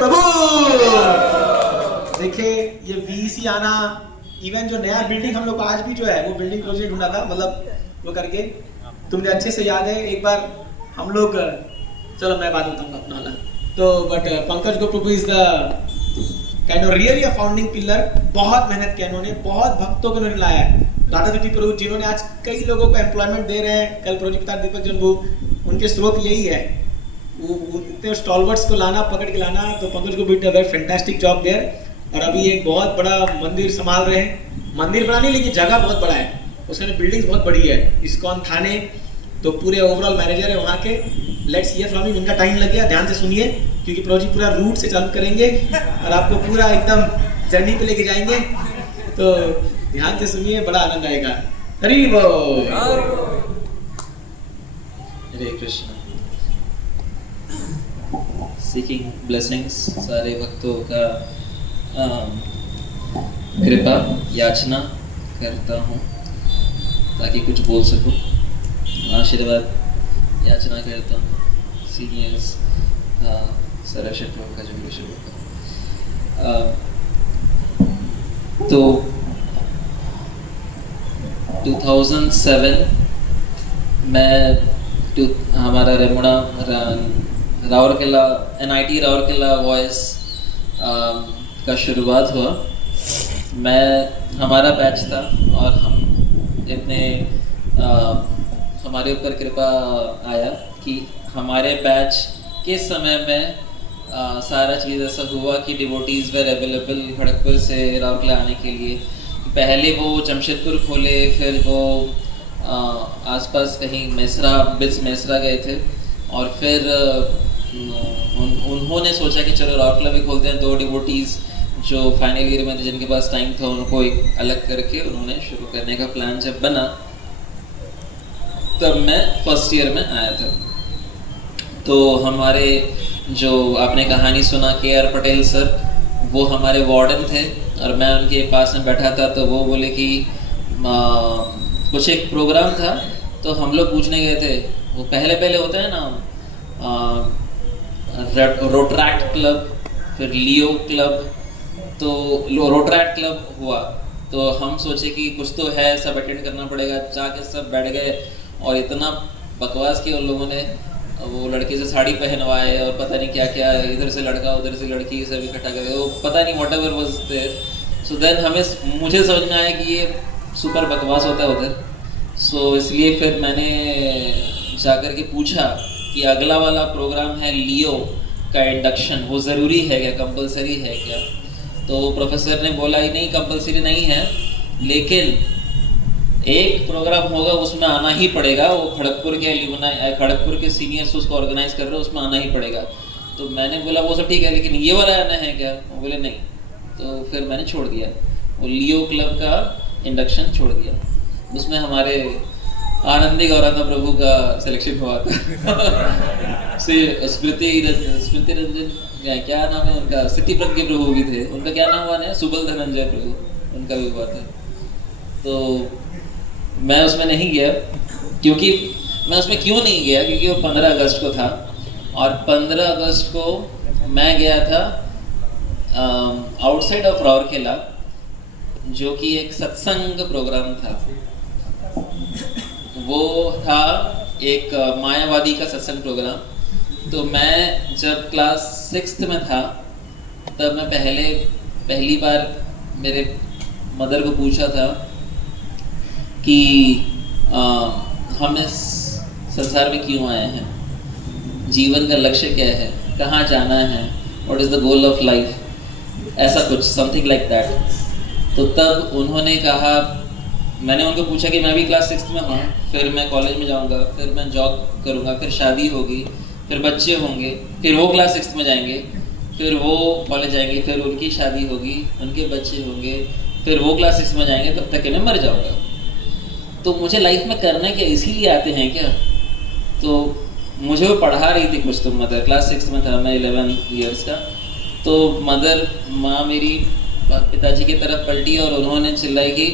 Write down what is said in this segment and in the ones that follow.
प्रभु देखिए ये वीसी आना, इवन जो नया बिल्डिंग हम लोग को आज भी जो है वो बिल्डिंग प्रोजेक्ट ढूंढा था, मतलब वो करके तुमने अच्छे से याद है एक बार हम लोग, चलो मैं बात बताऊंगा अपना वाला। तो but Pankaj go Prabhu is the kind of really a founding pillar. बहुत मेहनत किया इन्होंने, बहुत भक्तों को इन्होंने लाया है। राधा ज्योति प्रभु जिन्होंने आज कई लोगों को एम्प्लॉयमेंट दे रहे हैं, कल प्रोजेक्ट दीपक जम्बू, उनके स्रोत यही है। वो इतने स्टॉलवर्ड्स को लाना, पकड़ के लाना, तो पंकज को did a very fantastic job there. और अभी एक बहुत बड़ा मंदिर संभाल रहे हैं। मंदिर बड़ा नहीं लेकिन जगह बहुत बड़ा है, उसमें बिल्डिंग्स बहुत बड़ी है। इस्कॉन थाने तो पूरे ओवरऑल मैनेजर है वहाँ के। Let's hear from him. इनका टाइम लग गया, ध्यान से सुनिए क्योंकि प्रोजेक्ट पूरा रूट से चालू करेंगे और आपको पूरा एकदम जर्नी पे लेके जाएंगे, तो ध्यान से सुनिए, बड़ा आनंद आएगा। हरि बोल। हरे कृष्ण। सीकिंग ब्लेसिंग्स, सारे भक्तों का कृपा याचना करता हूँ ताकि कुछ बोल सकूं। आशीर्वाद याचना करता हूँ सीनियर्स, सरस्वती प्रभु का, जो विषय का। तो 2007 में हमारा रेमुणा राउरकेला NIT राउरकेला वॉइस का शुरुआत हुआ। हमारा बैच था और हम इतने हमारे ऊपर कृपा आया कि हमारे बैच के समय में सारा चीज़ ऐसा हुआ कि डिवोटीज़ वेर अवेलेबल खड़गपुर से राउरकेला आने के लिए। पहले वो जमशेदपुर खोले, फिर वो आसपास कहीं मेसरा गए थे, और फिर उन्होंने सोचा कि चलो राउरकेला भी खोलते हैं। 2 डिवोटीज़ जो फाइनल ईयर में थे, जिनके पास टाइम था, उनको एक अलग करके उन्होंने शुरू करने का प्लान जब बना, तब मैं फर्स्ट ईयर में आया था। तो हमारे जो आपने कहानी सुना KR पटेल सर, वो हमारे वार्डन थे और मैं उनके पास में बैठा था। तो वो बोले कि कुछ एक प्रोग्राम था, तो हम लोग पूछने गए थे। वो पहले होता है ना, रोट्रैक्ट क्लब, फिर लियो क्लब। तो रोट्रैक्ट क्लब हुआ तो हम सोचे कि कुछ तो है, सब अटेंड करना पड़ेगा। जाके सब बैठ गए और इतना बकवास किया उन लोगों ने। वो लड़की से साड़ी पहनवाए और पता नहीं क्या क्या, इधर से लड़का उधर से लड़की, सब इकट्ठा कर, वो पता नहीं whatever was there. So then मुझे समझ में आया कि ये सुपर बकवास होता है उधर। सो इसलिए फिर मैंने जाकर के पूछा कि अगला वाला प्रोग्राम है लियो का इंडक्शन, वो ज़रूरी है क्या, कंपलसरी है क्या? तो प्रोफेसर ने बोला ही नहीं, कंपलसरी नहीं है, लेकिन एक प्रोग्राम होगा उसमें आना ही पड़ेगा। वो खड़गपुर के सीनियर्स उसको ऑर्गेनाइज कर रहे हैं, उसमें आना ही पड़ेगा। तो मैंने बोला वो सब ठीक है, लेकिन ये वाला आना है क्या? वो बोले नहीं। तो फिर मैंने छोड़ दिया, वो लियो क्लब का इंडक्शन छोड़ दिया। उसमें हमारे आनंदी गौरांगा प्रभु का सिलेक्शन हुआ था। स्मृति रंजन, क्या नाम है उनका, सिटी प्रज्ञ प्रभु भी थे, उनका क्या नाम हुआ है, सुबल धनंजय प्रभु, उनका भी हुआ था। तो मैं उसमें नहीं गया, क्योंकि मैं उसमें क्यों नहीं गया, क्योंकि वो 15 अगस्त को था। और 15 अगस्त को मैं गया था आउटसाइड ऑफ राउरकेला, जो कि एक सत्संग प्रोग्राम था। वो था एक मायावादी का सत्संग प्रोग्राम। तो मैं जब क्लास 6th में था, तब मैं पहली बार मेरे मदर को पूछा था कि हम इस संसार में क्यों आए हैं, जीवन का लक्ष्य क्या है, कहाँ जाना है, what is the goal of life, ऐसा कुछ, समथिंग लाइक दैट। तो तब उन्होंने कहा, मैंने उनको पूछा कि मैं भी क्लास 6th में हूँ, फिर मैं कॉलेज में जाऊँगा, फिर मैं जॉब करूँगा, फिर शादी होगी, फिर बच्चे होंगे, फिर वो क्लास 6th में जाएंगे, फिर वो कॉलेज जाएंगे, फिर उनकी शादी होगी, उनके बच्चे होंगे, फिर वो क्लास 6 में जाएंगे, तब तक कि मैं मर जाऊँगा। तो मुझे लाइफ में करना क्या, इसीलिए आते हैं क्या? तो मुझे वो पढ़ा रही थी कुछ, तो मदर, क्लास 6 में था मैं, 11 ईयर्स का। तो मदर, माँ मेरी पिताजी की तरफ पलटी और उन्होंने चिल्लाई कि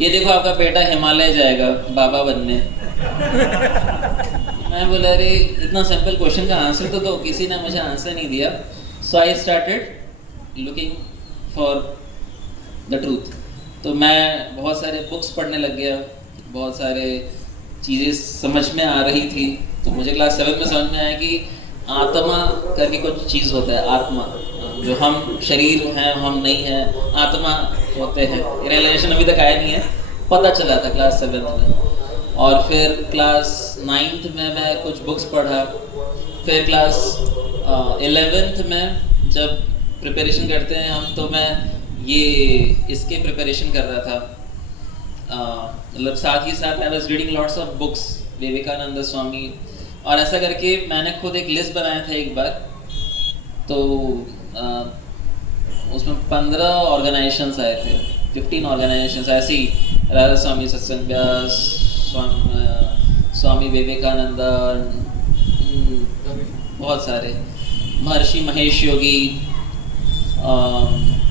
ये देखो आपका बेटा हिमालय जाएगा बाबा बनने। मैं बोला अरे इतना सिंपल क्वेश्चन का आंसर तो दो, किसी ने मुझे आंसर नहीं दिया। So I started looking for the truth. तो मैं बहुत सारे बुक्स पढ़ने लग गया, बहुत सारे चीज़ें समझ में आ रही थी। तो मुझे क्लास 7 में समझ में आया कि आत्मा करके कुछ चीज़ होता है, आत्मा, जो हम शरीर हैं हम नहीं हैं, आत्मा होते हैं। रियलाइजेशन अभी तक आया नहीं है, पता चला था क्लास 7 में। और फिर क्लास 9th में मैं कुछ बुक्स पढ़ा। फिर क्लास 11th में जब प्रिपरेशन करते हैं हम, तो मैं ये इसके प्रिपरेशन कर रहा था, मतलब साथ ही साथ I was reading lots of books, Vivekananda Swami, और ऐसा करके मैंने खुद एक लिस्ट बनाया था एक बार। तो उसमें 15 ऑर्गेनाइजेशंस आए थे, 15 ऑर्गेनाइजेशंस ऐसे ही, राधा स्वामी सत्संग व्यास, स्वामी विवेकानंद, बहुत सारे, Maharshi Mahesh Yogi,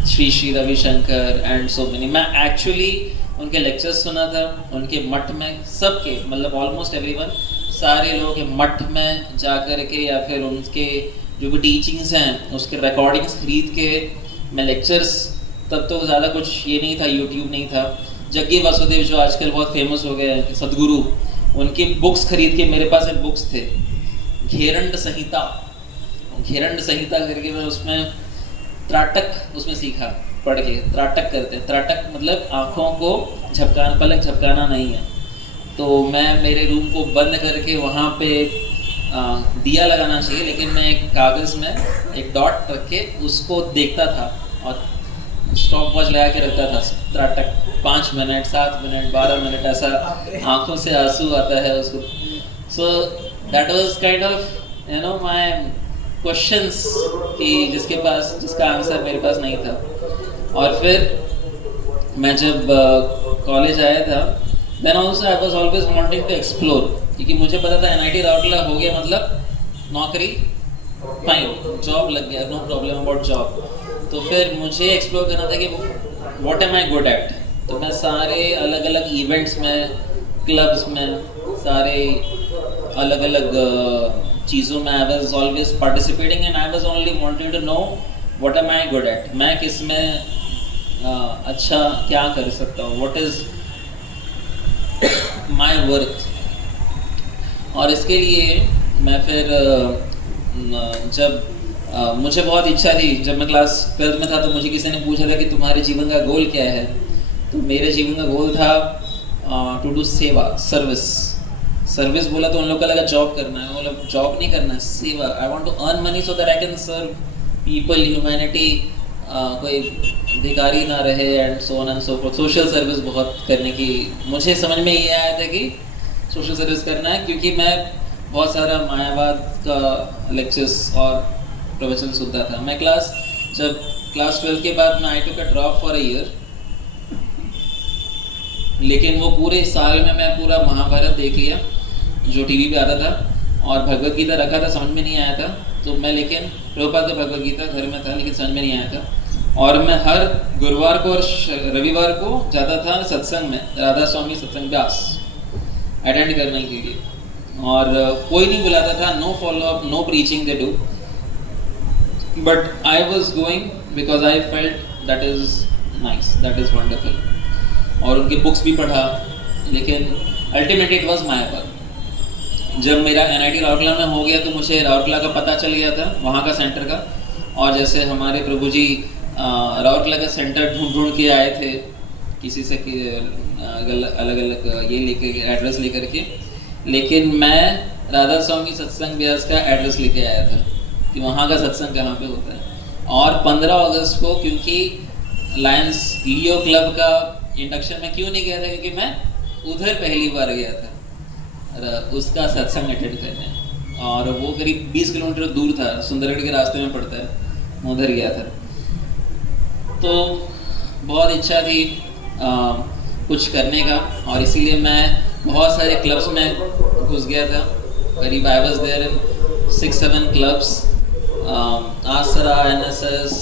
Shri Shri Ravi Shankar and so many. मैं एक्चुअली उनके लेक्चर्स सुना था, उनके मठ में, सबके, मतलब ऑलमोस्ट एवरीवन, सारे लोगों के मठ में जा कर के या फिर उनके जो भी टीचिंग्स हैं उसके रिकॉर्डिंग्स खरीद के मैं लेक्चर्स, तब तो ज़्यादा कुछ ये नहीं था, यूट्यूब नहीं था। जग्गी वासुदेव जो आजकल बहुत फेमस हो गए हैं, सदगुरु, उनकी बुक्स खरीद के, मेरे पास एक बुक्स थे, घेरंड संहिता करके, मैं उसमें त्राटक उसमें सीखा पढ़ के। त्राटक करते हैं, त्राटक मतलब आँखों को झपकाना, पलक झपकाना नहीं है। तो मैं मेरे रूम को बंद करके वहाँ पे दिया लगाना चाहिए, लेकिन मैं एक कागज़ में एक डॉट रख के उसको देखता था और स्टॉप वॉच लगा के रखता था। त्राटक 5 मिनट, 7 मिनट, 12 मिनट, ऐसा आँखों से आंसू आता है उसको। So that was kind of you know my questions कि जिसका आंसर मेरे पास नहीं था। और फिर मैं जब कॉलेज आया था, then also I was always wanting to explore, क्योंकि मुझे पता था NIT राउरकेला हो गया मतलब नौकरी फाइन, जॉब लग गया, नो प्रॉब्लम अबाउट जॉब। तो फिर मुझे एक्सप्लोर करना था कि what am I good eight. तो मैं सारे अलग अलग इवेंट्स में, क्लब्स में, सारे अलग अलग चीज़ों में I was always participating and I was only wanting to know what am I good at, मैं किस में अच्छा क्या कर सकता हूँ, व्हाट इज़ माई वर्थ। और इसके लिए मैं फिर जब मुझे बहुत इच्छा थी, जब मैं क्लास 12 में था, तो मुझे किसी ने पूछा था कि तुम्हारे जीवन का गोल क्या है। तो मेरे जीवन का गोल था टू डू सेवा, सर्विस बोला तो उन लोग का लगा जॉब करना है, मतलब जॉब नहीं करना है, सेवा। I want to earn money so that I can serve people, humanity, कोई भिखारी ना रहे and so on and so forth. Social service बहुत करने की मुझे समझ में ये आया था कि सोशल सर्विस करना है, क्योंकि मैं बहुत सारा मायावाद का लेक्चर्स और प्रवचन सुनता था। मैं जब क्लास 12 के बाद मैं I took a drop for a year, लेकिन वो पूरे साल में मैं पूरा महाभारत देख लिया जो टीवी पे आता था, और भगवत गीता रखा था, समझ में नहीं आया था। तो मैं लेकिन प्रभुपाद का भगवत गीता घर में था, लेकिन समझ में नहीं आया था। और मैं हर गुरुवार को और रविवार को जाता था सत्संग में, राधा स्वामी सत्संग व्यास अटेंड करने के लिए। और कोई नहीं बुलाता था, no follow up, no preaching they do, but I was going because I felt that is nice, that is wonderful. और उनके बुक्स भी पढ़ा, लेकिन अल्टीमेटली इट वॉज मायावाद। जब मेरा NIT राउरकेला में हो गया, तो मुझे राउरकेला का पता चल गया था, वहाँ का सेंटर का। और जैसे हमारे प्रभु जी राउरकेला का सेंटर ढूंढ के आए थे, किसी से अलग अलग ये लेके एड्रेस लेकर के, लेकिन मैं राधा स्वामी सत्संग व्यास का एड्रेस लेके आया था कि वहाँ का सत्संग कहाँ पे होता है। और 15 अगस्त को, क्योंकि लायंस लियो क्लब का इंडक्शन में क्यों नहीं गया था, क्योंकि मैं उधर पहली बार गया था उसका सत्संग अटेंड करने, और वो करीब 20 किलोमीटर दूर था, सुंदरगढ़ के रास्ते में पड़ता है, उधर गया था। तो बहुत इच्छा थी कुछ करने का, और इसीलिए मैं बहुत सारे क्लब्स में घुस गया था। करीब I was there in 6-7 clubs, Aasra, NSS,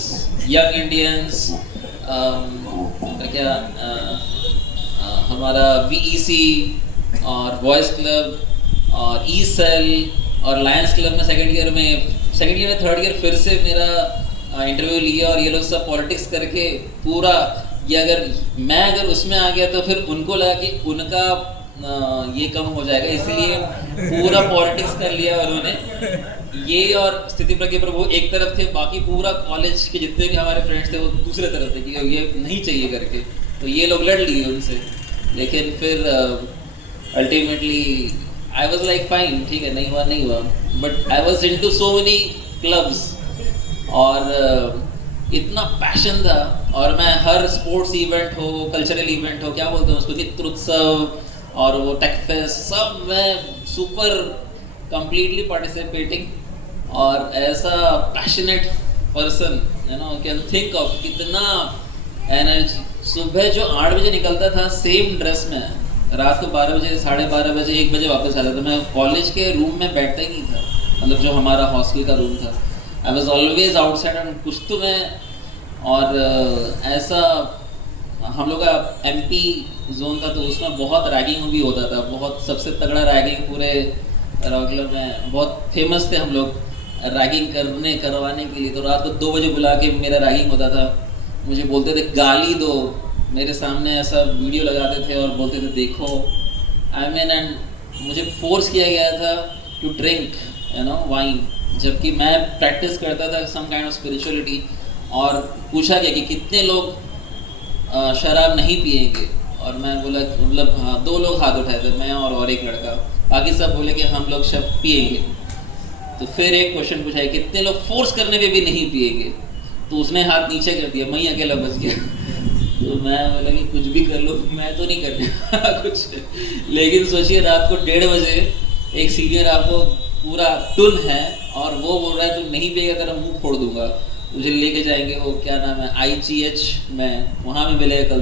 young Indians, क्या हमारा VEC और वॉइस क्लब और E सेल और लायंस क्लब में सेकेंड ईयर में, थर्ड ईयर फिर से मेरा इंटरव्यू लिया और ये लोग सब पॉलिटिक्स करके पूरा, ये अगर उसमें आ गया तो फिर उनको लगा कि उनका ये कम हो जाएगा, इसलिए पूरा पॉलिटिक्स कर लिया उन्होंने। ये और स्थिति प्रज्ञा प्रभु एक तरफ थे, बाकी पूरा कॉलेज के जितने भी हमारे फ्रेंड्स थे वो दूसरे तरफ थे कि ये नहीं चाहिए करके, तो ये लोग लड़ लिए उनसे। लेकिन फिर ultimately I was like fine, ठीक है, नहीं हुआ, but I was into so many clubs और इतना पैशन था। और मैं हर स्पोर्ट्स इवेंट हो, कल्चरल इवेंट हो, क्या बोलते हैं उसको, चित्रोत्सव और वो टेक फेस्ट, सब मैं सुपर कंप्लीटली पार्टिसिपेटिंग। और ऐसा passionate person, you know, can think of कितना एनर्जी। सुबह जो 8 बजे निकलता था सेम ड्रेस में, रात को 12 बजे, 12:30 बजे, 1 बजे वापस आता था। मैं कॉलेज के रूम में बैठता ही नहीं था, मतलब जो हमारा हॉस्टल का रूम था। I was always outside and कुछ तो मैं। और ऐसा हम लोग का MP जोन था, तो उसमें बहुत रैगिंग भी होता था, बहुत सबसे तगड़ा रैगिंग पूरे राउरकेला में। बहुत फेमस थे हम लोग रैगिंग करवाने के लिए। तो रात को 2 बजे बुला के मेरा रैगिंग होता था, मुझे बोलते थे गाली दो, मेरे सामने ऐसा वीडियो लगाते थे और बोलते थे देखो, आई मीन, एंड मुझे फोर्स किया गया था to drink, you know, wine, जबकि मैं प्रैक्टिस करता था सम काइंड ऑफ स्पिरिचुअलिटी। और पूछा गया कि कितने लोग शराब नहीं पिएंगे, और मैं बोला, मतलब हाँ, 2 लोग हाथ उठाए थे, मैं और एक लड़का, बाकी सब बोले कि हम लोग सब पिएंगे। तो फिर एक क्वेश्चन पूछा है कितने लोग फोर्स करने पे भी नहीं पिएंगे, तो उसने हाथ नीचे कर दिया, मैं ही अकेला बच गया। तो मैं बोला कि कुछ भी कर लो, मैं तो नहीं करने कुछ। लेकिन सोचिए रात को 1:30 बजे एक सीनियर आपको पूरा टुन है और वो बोल रहा है तुम नहीं पिएगा तेरा मुंह फोड़ दूंगा, मुझे लेके जाएंगे वो क्या नाम है IGH में, वहाँ में मिलेगा कल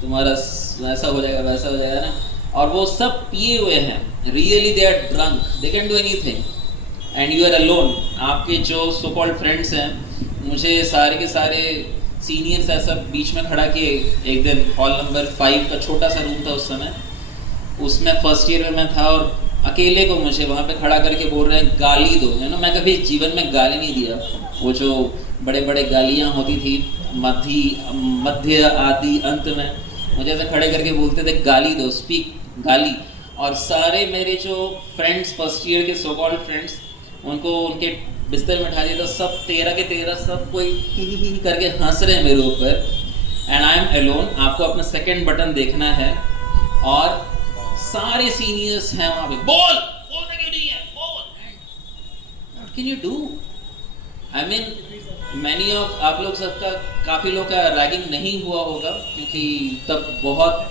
तुम्हारा ऐसा हो जाएगा वैसा हो जाएगा ना। और वो सब पिए हुए हैं, really they are drunk, they can do anything and you are alone. आपके जो सो कॉल्ड फ्रेंड्स हैं, मुझे सारे के सारे सीनियर्स ऐसा बीच में खड़ा किए एक दिन, हॉल नंबर 5 का छोटा सा रूम था उस समय, उसमें फर्स्ट ईयर में मैं था, और अकेले को मुझे वहाँ पे खड़ा करके बोल रहे हैं गाली दो, है ना। मैं कभी जीवन में गाली नहीं दिया, वो जो बड़े बड़े गालियाँ होती थी मध्य आदि अंत में, मुझे ऐसे खड़े करके बोलते थे गाली दो, स्पीक गाली। और सारे मेरे जो फ्रेंड्स, फर्स्ट ईयर के सो कॉल्ड फ्रेंड्स, उनको उनके बिस्तर में उठा दिया, तो सब 13 के 13 सब कोई ही करके हंस रहे हैं मेरे ऊपर, एंड आई एम अलोन। आपको अपना सेकंड बटन देखना है और सारे सीनियर्स हैं वहाँ पे, बोलने क्यों नहीं है, बोल, what can you do. I mean many of आप लोग सबका, काफ़ी लोग का रैगिंग नहीं हुआ होगा, क्योंकि तब बहुत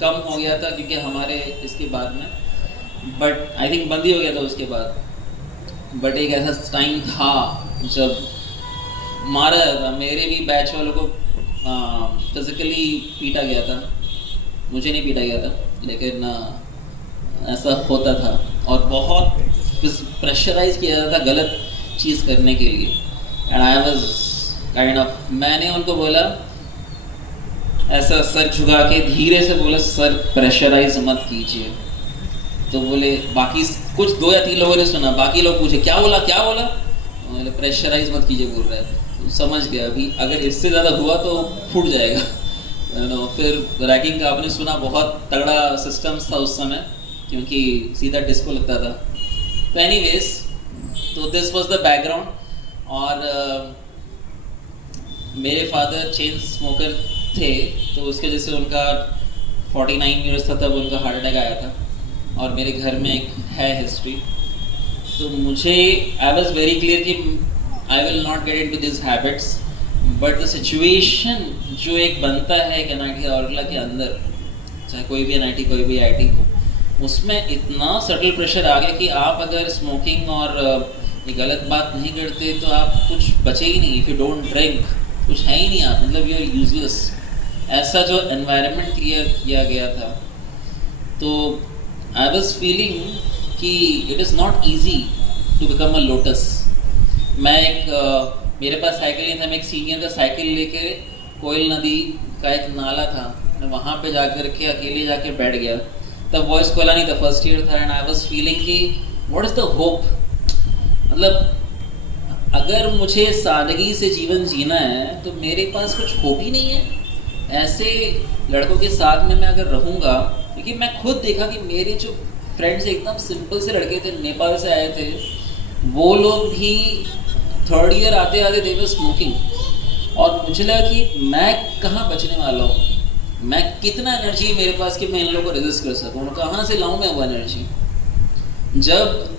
कम हो गया था, क्योंकि हमारे इसके बाद में, बट आई थिंक बंद ही हो गया था उसके बाद। बट एक ऐसा टाइम था जब मारा जाता, मेरे भी बैच वालों को फिजिकली पीटा गया था, मुझे नहीं पीटा गया था, लेकिन ऐसा होता था। और बहुत प्रेशराइज किया जाता था गलत चीज़ करने के लिए, and I was kind of, मैंने उनको बोला ऐसा सर झुका के धीरे से बोला, सर प्रेशराइज मत कीजिए। तो बोले, बाकी कुछ 2 या 3 लोगों ने सुना, बाकी लोग पूछे क्या बोला, बोले प्रेशराइज मत कीजिए बोल रहा है। तो समझ गया अभी अगर इससे ज़्यादा हुआ तो फूट जाएगा, यू नो। फिर रैगिंग का आपने सुना, बहुत तगड़ा सिस्टम्स था उस समय, क्योंकि सीधा डिस्को लगता था। तो एनीवेज, तो दिस वाज द बैकग्राउंड। और मेरे फादर चेन स्मोकर थे, तो उसके वजह से उनका 49 ईयर्स था तब उनका हार्ट अटैक आया था, और मेरे घर में एक है हिस्ट्री। तो मुझे आई वॉज वेरी क्लियर कि I will not get into this habits, but the situation जो एक बनता है एक NIT राउरकेला के अंदर, चाहे कोई भी NIT कोई भी IIT हो, उसमें इतना सटल प्रेशर आ गया कि आप अगर स्मोकिंग और ये गलत बात नहीं करते तो आप कुछ बचे ही नहीं। इफ़ यू डोंट ड्रिंक, कुछ है ही नहीं आप, मतलब यू आर यूजलेस। ऐसा जो एनवायरनमेंट किया गया था, तो आई वॉज फीलिंग कि it is not easy to become a lotus. मैं मेरे पास साइकिल नहीं था, मैं एक सीनियर का साइकिल लेके कोयल नदी का एक नाला था, मैं वहाँ पे जाकर के अकेले जाके बैठ गया। तब वॉइस खोला नहीं था, फर्स्ट ईयर था, एंड आई वॉज फीलिंग कि व्हाट इज़ द होप, मतलब अगर मुझे सादगी से जीवन जीना है तो मेरे पास कुछ होप ही नहीं है। ऐसे लड़कों के साथ में मैं अगर रहूँगा, क्योंकि मैं खुद देखा कि मेरे जो फ्रेंड्स एकदम सिंपल से लड़के थे, नेपाल से आए थे, वो लोग भी थर्ड ईयर आते आते दे वर स्मोकिंग। और मुझे लगा कि मैं कहाँ बचने वाला हूँ, मैं कितना एनर्जी मेरे पास कि मैं इन लोगों को रेजिस्ट कर सकूँ, कहाँ से लाऊँ मैं वो एनर्जी। जब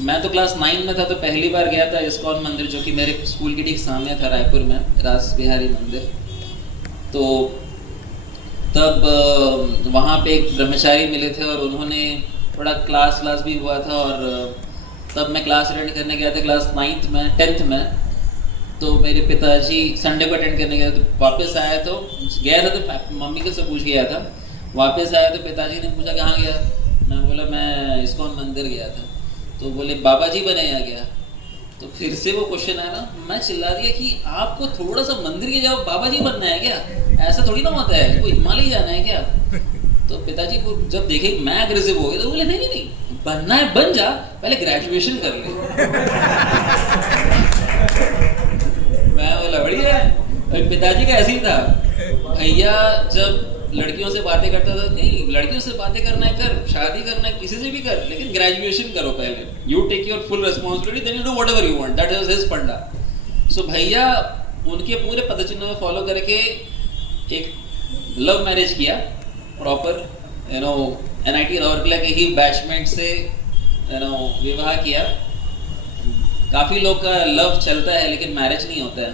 मैं तो क्लास 9 में था तो पहली बार गया था इस्कॉन मंदिर, जो कि मेरे स्कूल के ठीक सामने था रायपुर में, रास बिहारी मंदिर। तो तब वहाँ पे एक ब्रह्मचारी मिले थे और उन्होंने थोड़ा क्लास भी हुआ था, और तब मैं क्लास अटेंड करने गया था क्लास 9th में 10th में। तो मेरे पिताजी संडे को अटेंड करने गया, तो वापस आया तो गया था तो मम्मी को से पूछ गया था, वापस आया तो पिताजी ने पूछा कहाँ गया, मैं बोला मैं इस्कॉन मंदिर गया था। तो बोले बाबा जी बने या गया। तो फिर से वो क्वेश्चन आया ना, मैं चिल्ला दिया कि आपको थोड़ा सा मंदिर के जाओ बाबा जी बनना है क्या, ऐसा थोड़ी ना होता है, कोई हिमालय जाना है क्या। तो पिताजी को जब देखे मैं अग्रेसिव हो गया तो बोले नहीं नहीं, बनना है बन जा, पहले ग्रेजुएशन कर ले। मैं बोला बढ़िया है। पिताजी का ऐसे ही था, भैया जब लड़कियों से बातें करता था, नहीं लड़कियों से बातें करना है कर, शादी करना है किसी से भी कर, लेकिन ग्रेजुएशन करो पहले, you take your full responsibility, then you do whatever you want, that is his funda. So भैया उनके पूरे पदचिन्हों में फॉलो करके एक लव मैरिज किया proper, you know NIT Rourkela के ही बैचमेट से यू नो विवाह किया। काफ़ी लोग का लव चलता है लेकिन मैरिज नहीं होता है,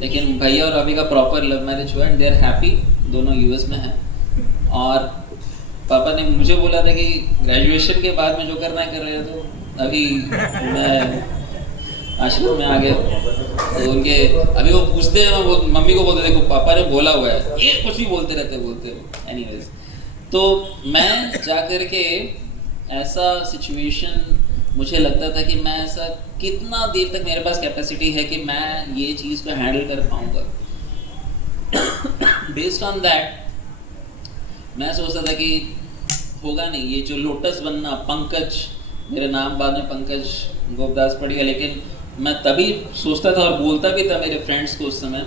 लेकिन भैया और अभी का प्रॉपर लव मैरिज हुआ एंड दे आर हैप्पी, दोनों US में हैं। और पापा ने मुझे बोला था कि ग्रेजुएशन के बाद में जो करना है कर रहे हैं, तो अभी मैं आश्रम में आ गया। तो उनके अभी वो पूछते हैं, वो मम्मी को बोलते देखो पापा ने बोला हुआ है, ये कुछ भी बोलते रहते। एनीवेज, तो मैं जा कर के ऐसा सिचुएशन मुझे लगता था कि मैं ऐसा कितना देर तक मेरे पास कैपेसिटी है कि मैं ये चीज़ को हैंडल कर पाऊँगा। बेस्ड ऑन दैट मैं सोचता था कि होगा नहीं, ये जो लोटस बनना, पंकज मेरे नाम बाद में पंकज गोपदास पड़ गया, लेकिन मैं तभी सोचता था और बोलता भी था मेरे फ्रेंड्स को उस समय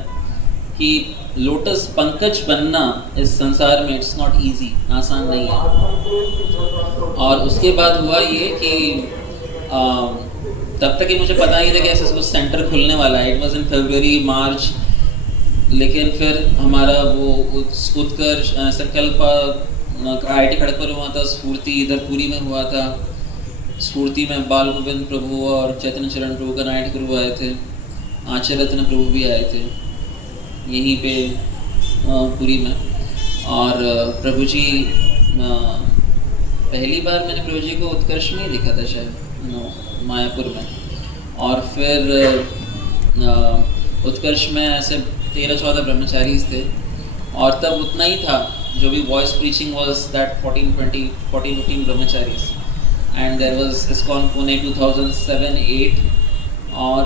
कि लोटस पंकज बनना इस संसार में इट्स नॉट इजी, आसान नहीं है। और उसके बाद हुआ ये कि तब तक ही मुझे पता नहीं था कि ऐसे कुछ सेंटर खुलने वाला है, इट वाज इन फरवरी मार्च। लेकिन फिर हमारा वो उत्कर्ष संकल्प IIT खड़गपुर में हुआ था, स्फूर्ति इधर पुरी में हुआ था। स्फूर्ति में बाल गोविंद प्रभु और चैतन्य चरण प्रभु का IIT प्रभु आए थे, आचार्य रत्न प्रभु भी आए थे यहीं पे पुरी में। और प्रभु जी पहली बार मैंने प्रभु जी को उत्कर्ष में ही देखा था शायद, मायापुर में। और फिर उत्कर्ष में ऐसे 13-14 ब्रह्मचारीज थे, और तब उतना ही था, जो भी voice preaching was that 14-15 brahmacharis, and there was ISKCON Pune 2007-8। और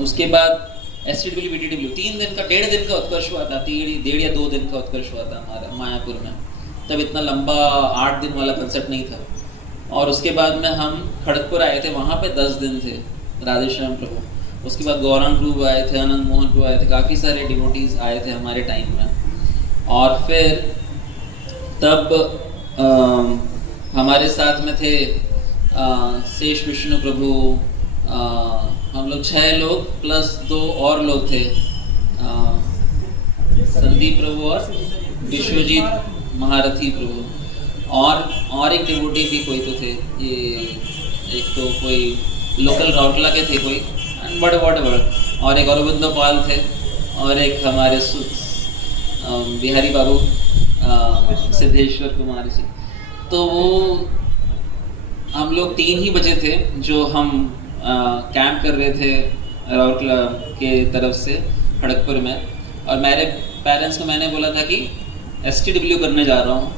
उसके बाद STW BTW 3 दिन का 1.5 दिन का उत्कर्ष हुआ था, 1.5 या 2 दिन का उत्कर्ष हुआ था हमारा मायापुर में। तब इतना लंबा 8 दिन वाला कंसेप्ट नहीं था। और उसके बाद में हम खड़गपुर आए थे, वहाँ पे 10 दिन थे राधेश्याम प्रभु। उसके बाद गौरांग प्रभु आए थे, आनंद मोहन प्रभु आए थे, काफ़ी सारे डिवोटीज आए थे हमारे टाइम में। और फिर तब हमारे साथ में थे शेष विष्णु प्रभु, हम लोग 6 लोग प्लस 2 और लोग थे, संदीप प्रभु और विश्वजीत महारथी प्रभु, और एक डिवोटी भी कोई तो थे, ये एक तो कोई लोकल राउरकेला के थे कोई, बड़े और एक अरविंदो पाल थे, और एक हमारे बिहारी बाबू सिद्धेश्वर कुमार जी। तो वो हम लोग 3 ही बचे थे जो हम कैंप कर रहे थे राउरकेला के तरफ से खड़गपुर में। और मेरे पेरेंट्स को मैंने बोला था कि STW करने जा रहा हूँ,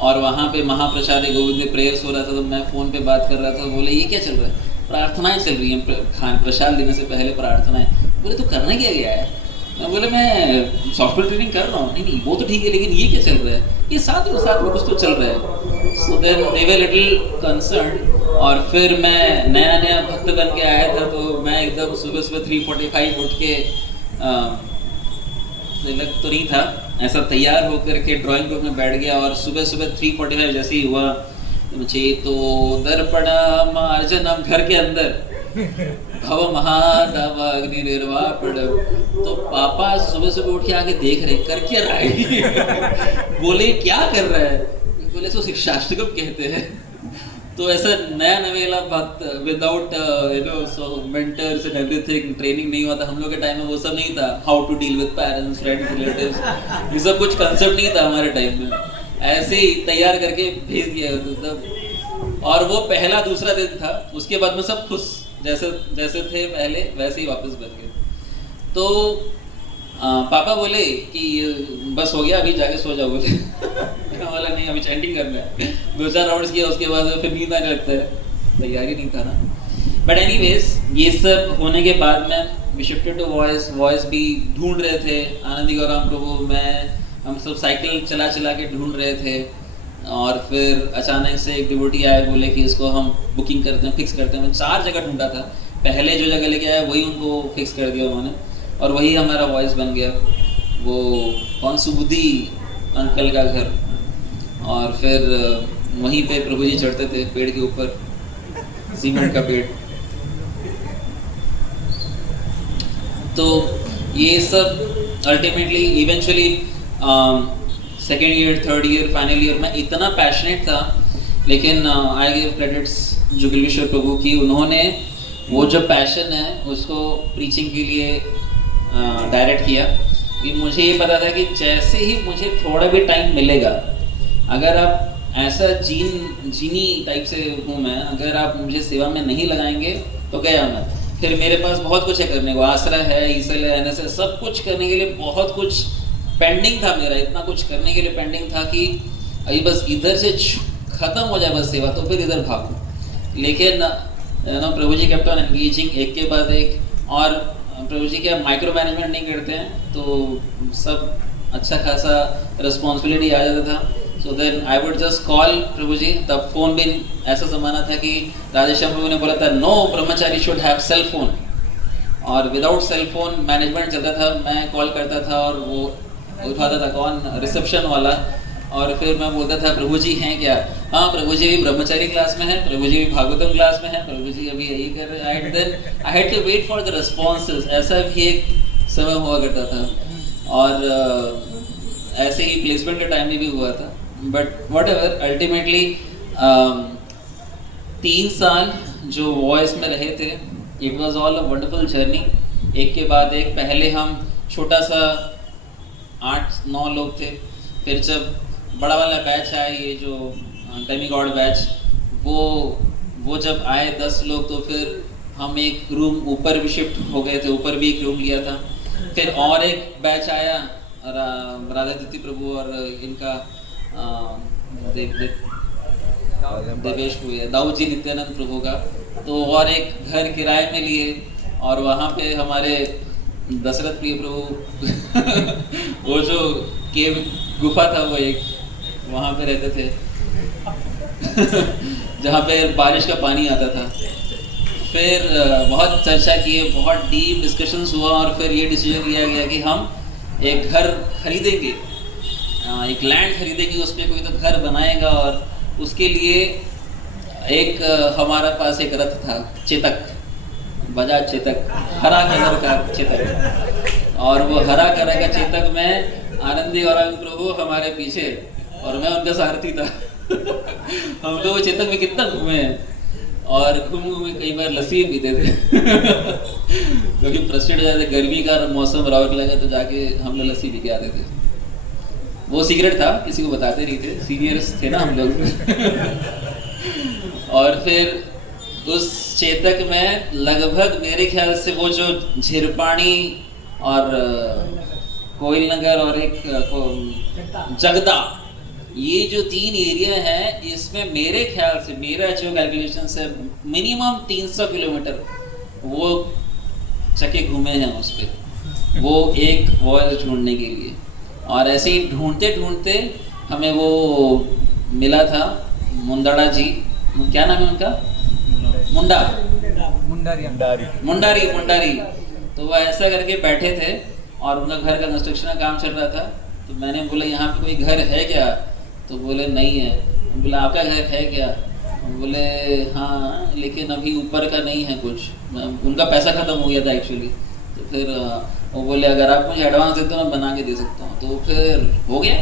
और वहाँ पे महाप्रसाद गोविंद में प्रेयर्स हो रहा था, तो मैं फ़ोन पे बात कर रहा था। बोले ये क्या चल रहा है? प्रार्थनाएं चल रही हैं, खान प्रसाद देने से पहले प्रार्थनाएं। बोले तो करना क्या गया है? मैं बोले मैं सॉफ्टवेयर ट्रेनिंग कर रहा हूँ। नहीं वो तो ठीक है, लेकिन ये क्या चल रहा है? ये साथ में कुछ तो चल रहा है। So then they were little concerned. और फिर मैं नया नया भक्त बन के आया था, तो मैं एकदम सुबह सुबह 3:45 उठ के लग तो नहीं था, ऐसा तैयार होकर के ड्राइंग रूम में बैठ गया और सुबह सुबह 3:45 जैसे ही हुआ मुझे तो दर्पणा मार्जनम घर के अंदर भव महादाव अग्नि निर्वापण, तो पापा सुबह सुबह उठ के आके देख रहे कर क्या रहा है बोले क्या कर रहा है, बोले सो शिक्षाष्टकम कहते हैं। तो ऐसा नया नवेला बात without so mentors and everything, training नहीं हुआ था हम लोग के टाइम में, वो सब नहीं था, how to deal with parents friends relatives, ये सब कुछ कंसेप्ट नहीं था हमारे टाइम में, ऐसे ही तैयार करके भेज दिया तब। और वो पहला दूसरा दिन था, उसके बाद में सब खुश जैसे जैसे थे पहले वैसे ही वापस बन गए। तो पापा बोले कि बस हो गया अभी जाके सो जाओ बोले बोला नहीं अभी चैंटिंग करना है, 2-4 राउंड्स किया उसके बाद फिर नींद आने लगता है, तैयारी नहीं था ना। बट एनीवेज ये सब होने के बाद में वी शिफ्टेड टू वॉइस भी ढूंढ रहे थे, आनंदी गौराम प्रभु मैं हम सब साइकिल चला चला के ढूंढ रहे थे। और फिर अचानक से एक डिवोटी आए, बोले कि इसको हम बुकिंग करते हैं, फिक्स करते हैं। मैं 4 जगह ढूंढा था, पहले जो जगह लेके आया वही उनको फिक्स कर दिया उन्होंने, और वही हमारा वॉइस बन गया। वो कौन सुबुद्धि अंकल का घर, और फिर वहीं पे प्रभु जी चढ़ते थे पेड़ के ऊपर, सीमेंट का पेड़। तो ये सब ultimately eventually second year, third year, final year में इतना पैशनेट था, लेकिन आई गिव क्रेडिट्स जुगलेश्वर प्रभु की, उन्होंने वो जो पैशन है उसको प्रीचिंग के लिए डायरेक्ट किया। कि मुझे ये पता था कि जैसे ही मुझे थोड़ा भी टाइम मिलेगा, अगर आप ऐसा जीनी टाइप से हूँ मैं, अगर आप मुझे सेवा में नहीं लगाएंगे तो गया मैं। फिर मेरे पास बहुत कुछ है करने को, आसरा है, ईसल है, NSS, सब कुछ करने के लिए बहुत कुछ पेंडिंग था मेरा, इतना कुछ करने के लिए पेंडिंग था कि अभी बस इधर से ख़त्म हो जाए बस सेवा, तो फिर इधर भागूँ। लेकिन प्रभु जी केप्ट ऑन एंगेजिंग एक के बाद एक, और प्रभु जी क्या माइक्रो मैनेजमेंट नहीं करते हैं, तो सब अच्छा खासा रिस्पॉन्सिबिलिटी आ जाता था। So then I would just call Prabhu ji, तब फ़ोन भी ऐसा ज़माना था कि राधेश्याम प्रभु ने बोला था no Brahmachari should have cell phone, और विदाउट सेल फोन मैनेजमेंट चलता था। मैं कॉल करता था और वो उठाता था कौन, रिसेप्शन वाला, और फिर मैं बोलता था प्रभु जी हैं क्या, हाँ प्रभु जी भी ब्रह्मचारी क्लास में है, प्रभु जी भी भागवतम क्लास में है, प्रभु जी अभी यही कर रहे हैं। Then I had to wait for the responses, ऐसा भी एक समय हुआ करता था। और ऐसे ही प्लेसमेंट के टाइम में भी हुआ था। बट वट एवर, अल्टीमेटली 3 साल जो वॉइस में रहे थे, it was all a wonderful journey, एक के बाद एक। पहले हम छोटा सा 8-9 लोग थे, फिर जब बड़ा वाला बैच आया, ये जो डेमीगॉड बैच, वो जब आए 10 लोग, तो फिर हम एक रूम ऊपर भी शिफ्ट हो गए थे, ऊपर भी एक रूम लिया था। फिर और एक बैच आया, राधा दीदी प्रभु और इनका देवेश हुए, दाऊद जी नित्यानंद प्रभु का, तो और एक घर किराए में लिए, और वहाँ पे हमारे दशरथ प्रिय प्रभु वो जो केव गुफा था, वो एक वहाँ पे रहते थे जहाँ पे बारिश का पानी आता था। फिर बहुत चर्चा किए, बहुत डीप डिस्कशंस हुआ, और फिर ये डिसीजन लिया गया कि हम एक घर खरीदेंगे, एक लैंड खरीदेंगे, उस पर कोई तो घर बनाएगा। और उसके लिए एक हमारा पास एक रथ था, चेतक, बजाज चेतक, हरा कलर का चेतक, और वो हरा कलर का चेतक में आनंदी और प्रभु हमारे पीछे, और मैं उनका सारथी था हम लोग चेतक में कितना घूमे हैं, और घूम कई बार लस्सी पीते थे क्योंकि फ्रस्ट्रेट हो जाते, गर्मी का मौसम रावत लगा तो जाके हम लोग लस्सी पी के आते थे। वो सीक्रेट था, किसी को बताते नहीं थे, सीनियर्स थे ना हम लोग और फिर उस चेतक में लगभग मेरे ख्याल से वो जो झिरपानी और कोयल नगर और एक जगदा, ये जो 3 एरिया है, इसमें मेरे ख्याल से, मेरा जो कैलकुलेशन है, मिनिमम 300 किलोमीटर वो चके घूमे हैं उस पर, वो एक वॉइस ढूंढने के लिए। और ऐसे ही ढूंढते ढूंढते हमें वो मिला था, मुंदड़ा जी, क्या नाम है उनका, मुंडारी। तो वो ऐसा करके बैठे थे और उनका घर का कंस्ट्रक्शन का काम चल रहा था। तो मैंने बोला यहाँ पे कोई घर है क्या? तो बोले नहीं है। बोला आपका घर है क्या? बोले हाँ, लेकिन अभी ऊपर का नहीं है कुछ, उनका पैसा ख़त्म हो गया था एक्चुअली। तो फिर वो बोले अगर आप मुझे एडवांस देते हो मैं बना के दे सकता हूँ। तो फिर हो गया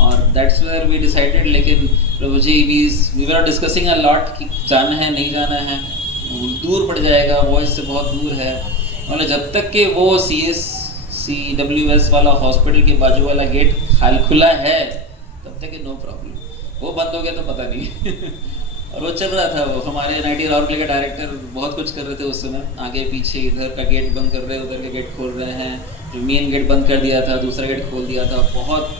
और दैट्स वेयर वी डिसाइडेड। लेकिन Prabhu ji we were discussing a lot कि जाना है नहीं जाना है, दूर पड़ जाएगा, वॉइस से बहुत दूर है। मतलब जब तक कि वो CWS वाला हॉस्पिटल के बाजू वाला गेट खुला है तब तक नो प्रॉब्लम, वो बंद हो गया तो पता नहीं। और वो चल रहा था, वो हमारे NIT राउरकेला के डायरेक्टर बहुत कुछ कर रहे थे उस समय, आगे पीछे इधर का गेट बंद कर रहे हैं, उधर का गेट खोल रहे हैं, जो मेन गेट बंद कर दिया था दूसरा गेट खोल दिया था, बहुत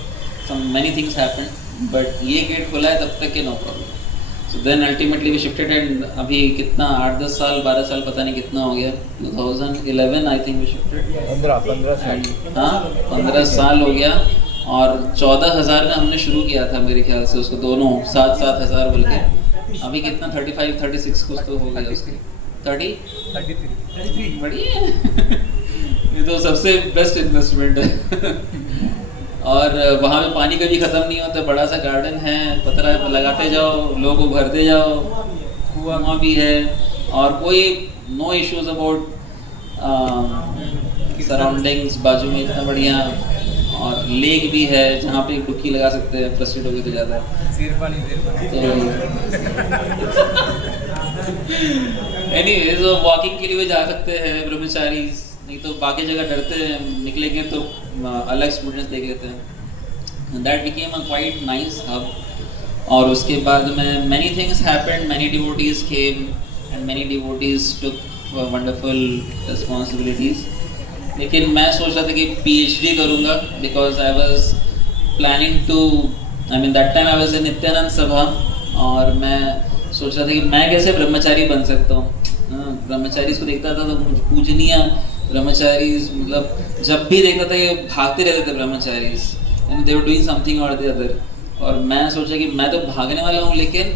many things happened, but ये गेट खुला है तब तक के no problem. So then ultimately we shifted and अभी कितना 8-10 साल 12 साल पता नहीं कितना हो गया, 2011 I think we shifted। 15 साल। हाँ 15 साल हो गया और 14,000 में हमने शुरू किया था मेरे ख्याल से उसको, दोनों 7,000 बोल के। अभी कितना 35-36 कुछ तो हो गया उसके, 33 बढ़िया। ये तो सबसे बेस्ट इन्वेस्टमेंट है। और वहाँ पे पानी कभी ख़त्म नहीं होता, बड़ा सा गार्डन है, पतरा लगाते जाओ, लोगों को भरते जाओ, कुआं भी है और कोई नो इश्यूज अबाउट सराउंडिंग्स, बाजू में इतना बढ़िया और लेक भी है जहाँ पे डुबकी लगा सकते हैं, फ्रस्ट्रेट होकर तो ज़्यादा एनीवेज वॉकिंग के लिए भी जा सकते हैं ब्रह्मचारी, नहीं तो बाकी जगह डरते हैं निकलेंगे तो अलग स्टूडेंट्स देख लेते हैं। That became a quite nice hub. और उसके बाद में many things happened, many devotees came and many devotees took wonderful responsibilities. लेकिन मैं सोच रहा था कि PhD करूँगा because I was planning to, I mean that time I was in Nityananda Sabha, और मैं सोच रहा था कि मैं कैसे ब्रह्मचारी बन सकता हूँ। ब्रह्मचारी को देखता था तो पूजनीय ब्रह्मचारी, मतलब जब भी देखता था ये भागते रहते थे ब्रह्मचारी, and they were doing something और द अदर। और मैं सोचा कि मैं तो भागने वाला हूँ लेकिन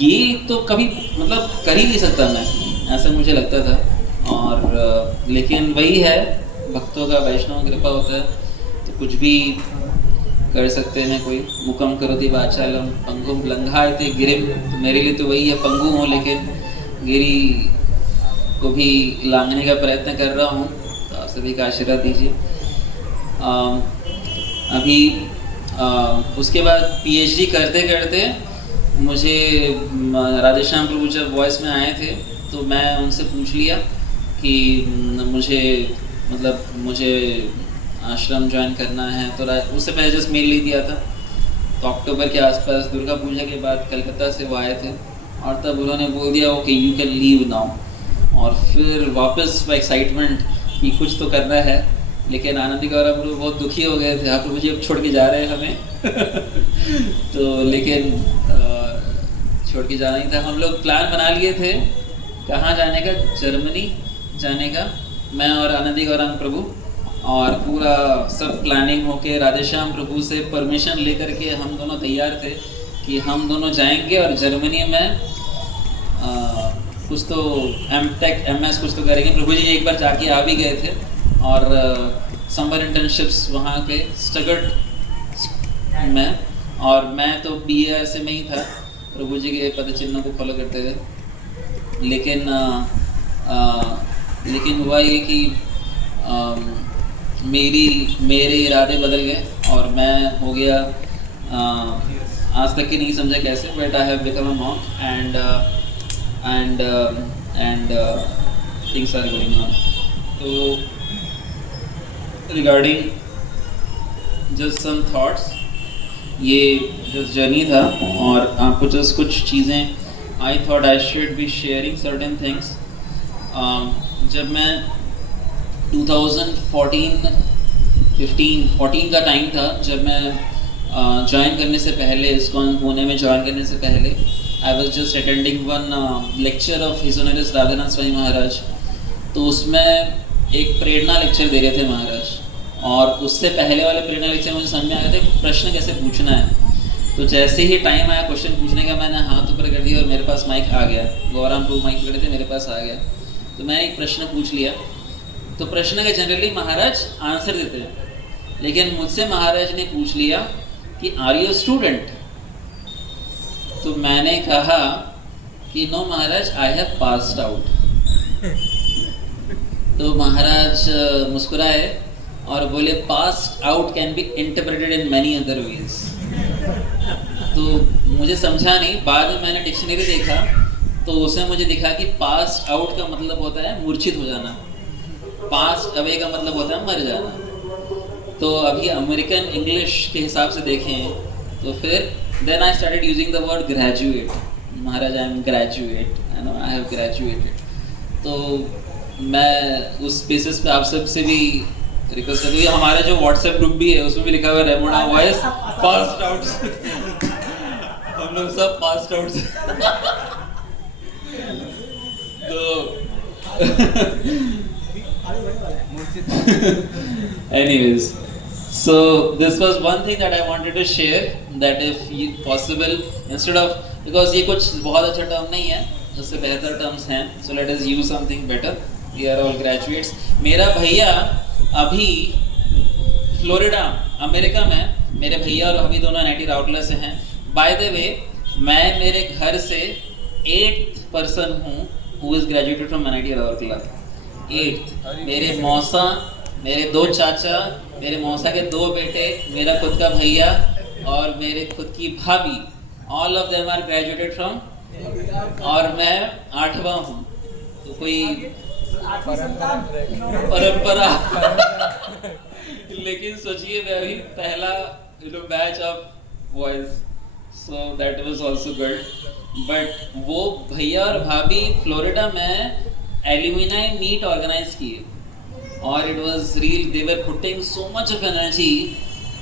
ये तो कभी मतलब कर ही नहीं सकता मैं, ऐसा मुझे लगता था। और लेकिन वही है, भक्तों का वैष्णव कृपा होता है तो कुछ भी कर सकते हैं। कोई मुकम करोति वाचालम पंगुम लंघायते गिरिम, तो मेरे लिए तो वही है, पंगु हूँ लेकिन गिरी को भी लांघने का प्रयत्न कर रहा हूँ, तो आप सभी का आशीर्वाद दीजिए। अभी उसके बाद PhD करते करते मुझे राधेश्याम प्रभु जब वॉइस में आए थे तो मैं उनसे पूछ लिया कि मुझे आश्रम ज्वाइन करना है। तो उससे पहले जस्ट मेल ले दिया था, तो अक्टूबर के आसपास दुर्गा पूजा के बाद कलकत्ता से वो आए थे और तब उन्होंने बोल दिया okay you can leave now. और फिर वापस वो एक्साइटमेंट कि कुछ तो करना है। लेकिन आनंदी गौरव प्रभु बहुत दुखी हो गए थे, आप प्रभु जी अब छोड़ के जा रहे हैं हमें। तो लेकिन छोड़ के जाना ही था। हम लोग प्लान बना लिए थे कहाँ जाने का, जर्मनी जाने का, मैं और आनंदी गौरव प्रभु, और पूरा सब प्लानिंग होके राधेश्याम प्रभु से परमिशन लेकर के हम दोनों तैयार थे कि हम दोनों जाएंगे और जर्मनी में कुछ तो M.Tech MS कुछ तो करेंगे। प्रभु जी एक बार जाके आ भी गए थे और समर इंटर्नशिप्स वहाँ पे स्टगर्ट में, और मैं तो BA में ही था, प्रभु जी के पद चिन्ह को फॉलो करते हुए। लेकिन हुआ ये कि मेरे इरादे बदल गए और मैं हो गया आज तक की नहीं समझा कैसे, but I have become a monk and things are going on. तो रिगार्डिंग जस्ट सम थॉट्स, ये जस्ट जर्नी था और आपको जस्ट कुछ चीज़ें I thought I should be sharing certain things. जब मैं 2014 का टाइम था, जब मैं ज्वाइन करने से पहले, इस्कॉन पुणे में ज्वाइन करने से पहले, I was just attending one lecture of his honour Radhanath Swami Maharaj. तो उसमें एक प्रेरणा लेक्चर दे रहे थे महाराज, और उससे पहले वाले प्रेरणा लेक्चर मुझे समझ में आया था प्रश्न कैसे पूछना है। तो जैसे ही टाइम आया क्वेश्चन पूछने का, मैंने हाथ ऊपर कर दिया और मेरे पास माइक आ गया। गौराम प्रभु माइक पकड़े थे, मेरे पास आ गया। तो मैंने एक प्रश्न पूछ लिया। तो प्रश्न का जनरली महाराज आंसर देते हैं, लेकिन मुझसे महाराज ने पूछ लिया कि आर यू स्टूडेंट? तो मैंने कहा कि no Maharaj, I have passed out. तो महाराज मुस्कुराए और बोले, passed out can be interpreted in many other ways. तो मुझे समझा नहीं, बाद में मैंने डिक्शनरी देखा तो उसमें मुझे दिखा कि पास्ड आउट का मतलब होता है मूर्छित हो जाना, पास्ड अवे का मतलब होता है मर जाना। तो अभी अमेरिकन इंग्लिश के हिसाब से देखें तो फिर then I started using the word graduate. Maharaj I am graduate, I have graduated. तो मैं उस बेसिस पे आप सब से भी रिक्वेस्ट करती हूँ, हमारा जो व्हाट्सएप ग्रुप भी है उसमें भी लिखा हुआ है रेमोना वॉइस पास्ड आउट। हम लोग सब पास्ड आउट। तो anyways, so this was one thing that I wanted to share, that if possible, instead of, because ये कुछ बहुत अच्छा टर्म नहीं है, उससे बेहतर टर्म्स हैं, so let us use something better. We are all graduates. मेरा भैया अभी फ्लोरिडा अमेरिका में, मेरे भैया और अभी दोनों NIT राउरकेला से हैं। बाय द वे, मैं मेरे घर से 8th पर्सन हूँ who is graduated from NIT Rourkela. 8th। मेरे मौसा, मेरे 2 चाचा, मेरे मौसा के 2 बेटे, मेरा खुद का भैया और मेरे खुद की भाभी, all of them are graduated from, और मैं 8वां हूँ। तो कोई परंपरा लेकिन सोचिए मैं अभी पहला batch of boys, so that was also good. But वो भैया और भाभी फ्लोरिडा में एल्यूमिनाई मीट ऑर्गेनाइज किए, और it was real, they were putting so much of energy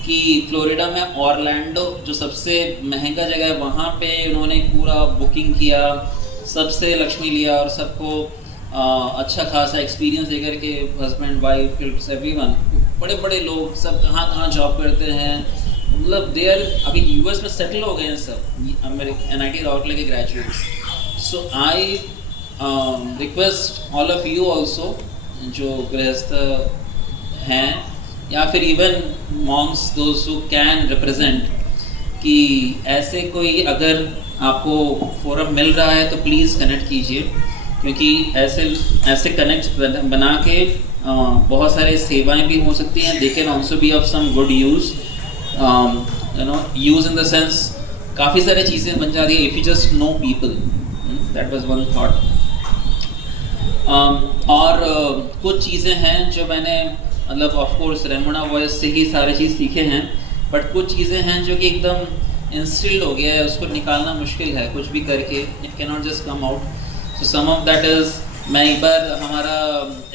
कि फ्लोरिडा में ऑरलैंडो जो सबसे महंगा जगह है वहाँ पे उन्होंने पूरा बुकिंग किया, सबसे लक्ष्मी लिया और सबको अच्छा खासा एक्सपीरियंस देकर के, हस्बैंड वाइफ किड्स एवरीवन, बड़े बड़े लोग सब कहाँ कहाँ जॉब करते हैं, मतलब दे आर अभी यूएस में सेटल हो गए हैं सब, NIT राउरकेला के graduates. So I request all of you also, जो गृहस्थ हैं या फिर even Monks, those who can represent, कि ऐसे कोई अगर आपको फोरम मिल रहा है तो प्लीज़ कनेक्ट कीजिए, क्योंकि ऐसे कनेक्ट बना के बहुत सारे सेवाएं भी हो सकती हैं। They can also be of some good use, you know, use in the sense काफ़ी सारी चीज़ें बन जाती है if you just know people. That was one thought. और कुछ चीज़ें हैं जो मैंने, मतलब ऑफ कोर्स रेमोना वॉइस से ही सारी चीज़ सीखे हैं, बट कुछ चीज़ें हैं जो कि एकदम इंस्टिल्ड हो गया है, उसको निकालना मुश्किल है कुछ भी करके, it can not just come out. So some of that is, मैं एक बार, हमारा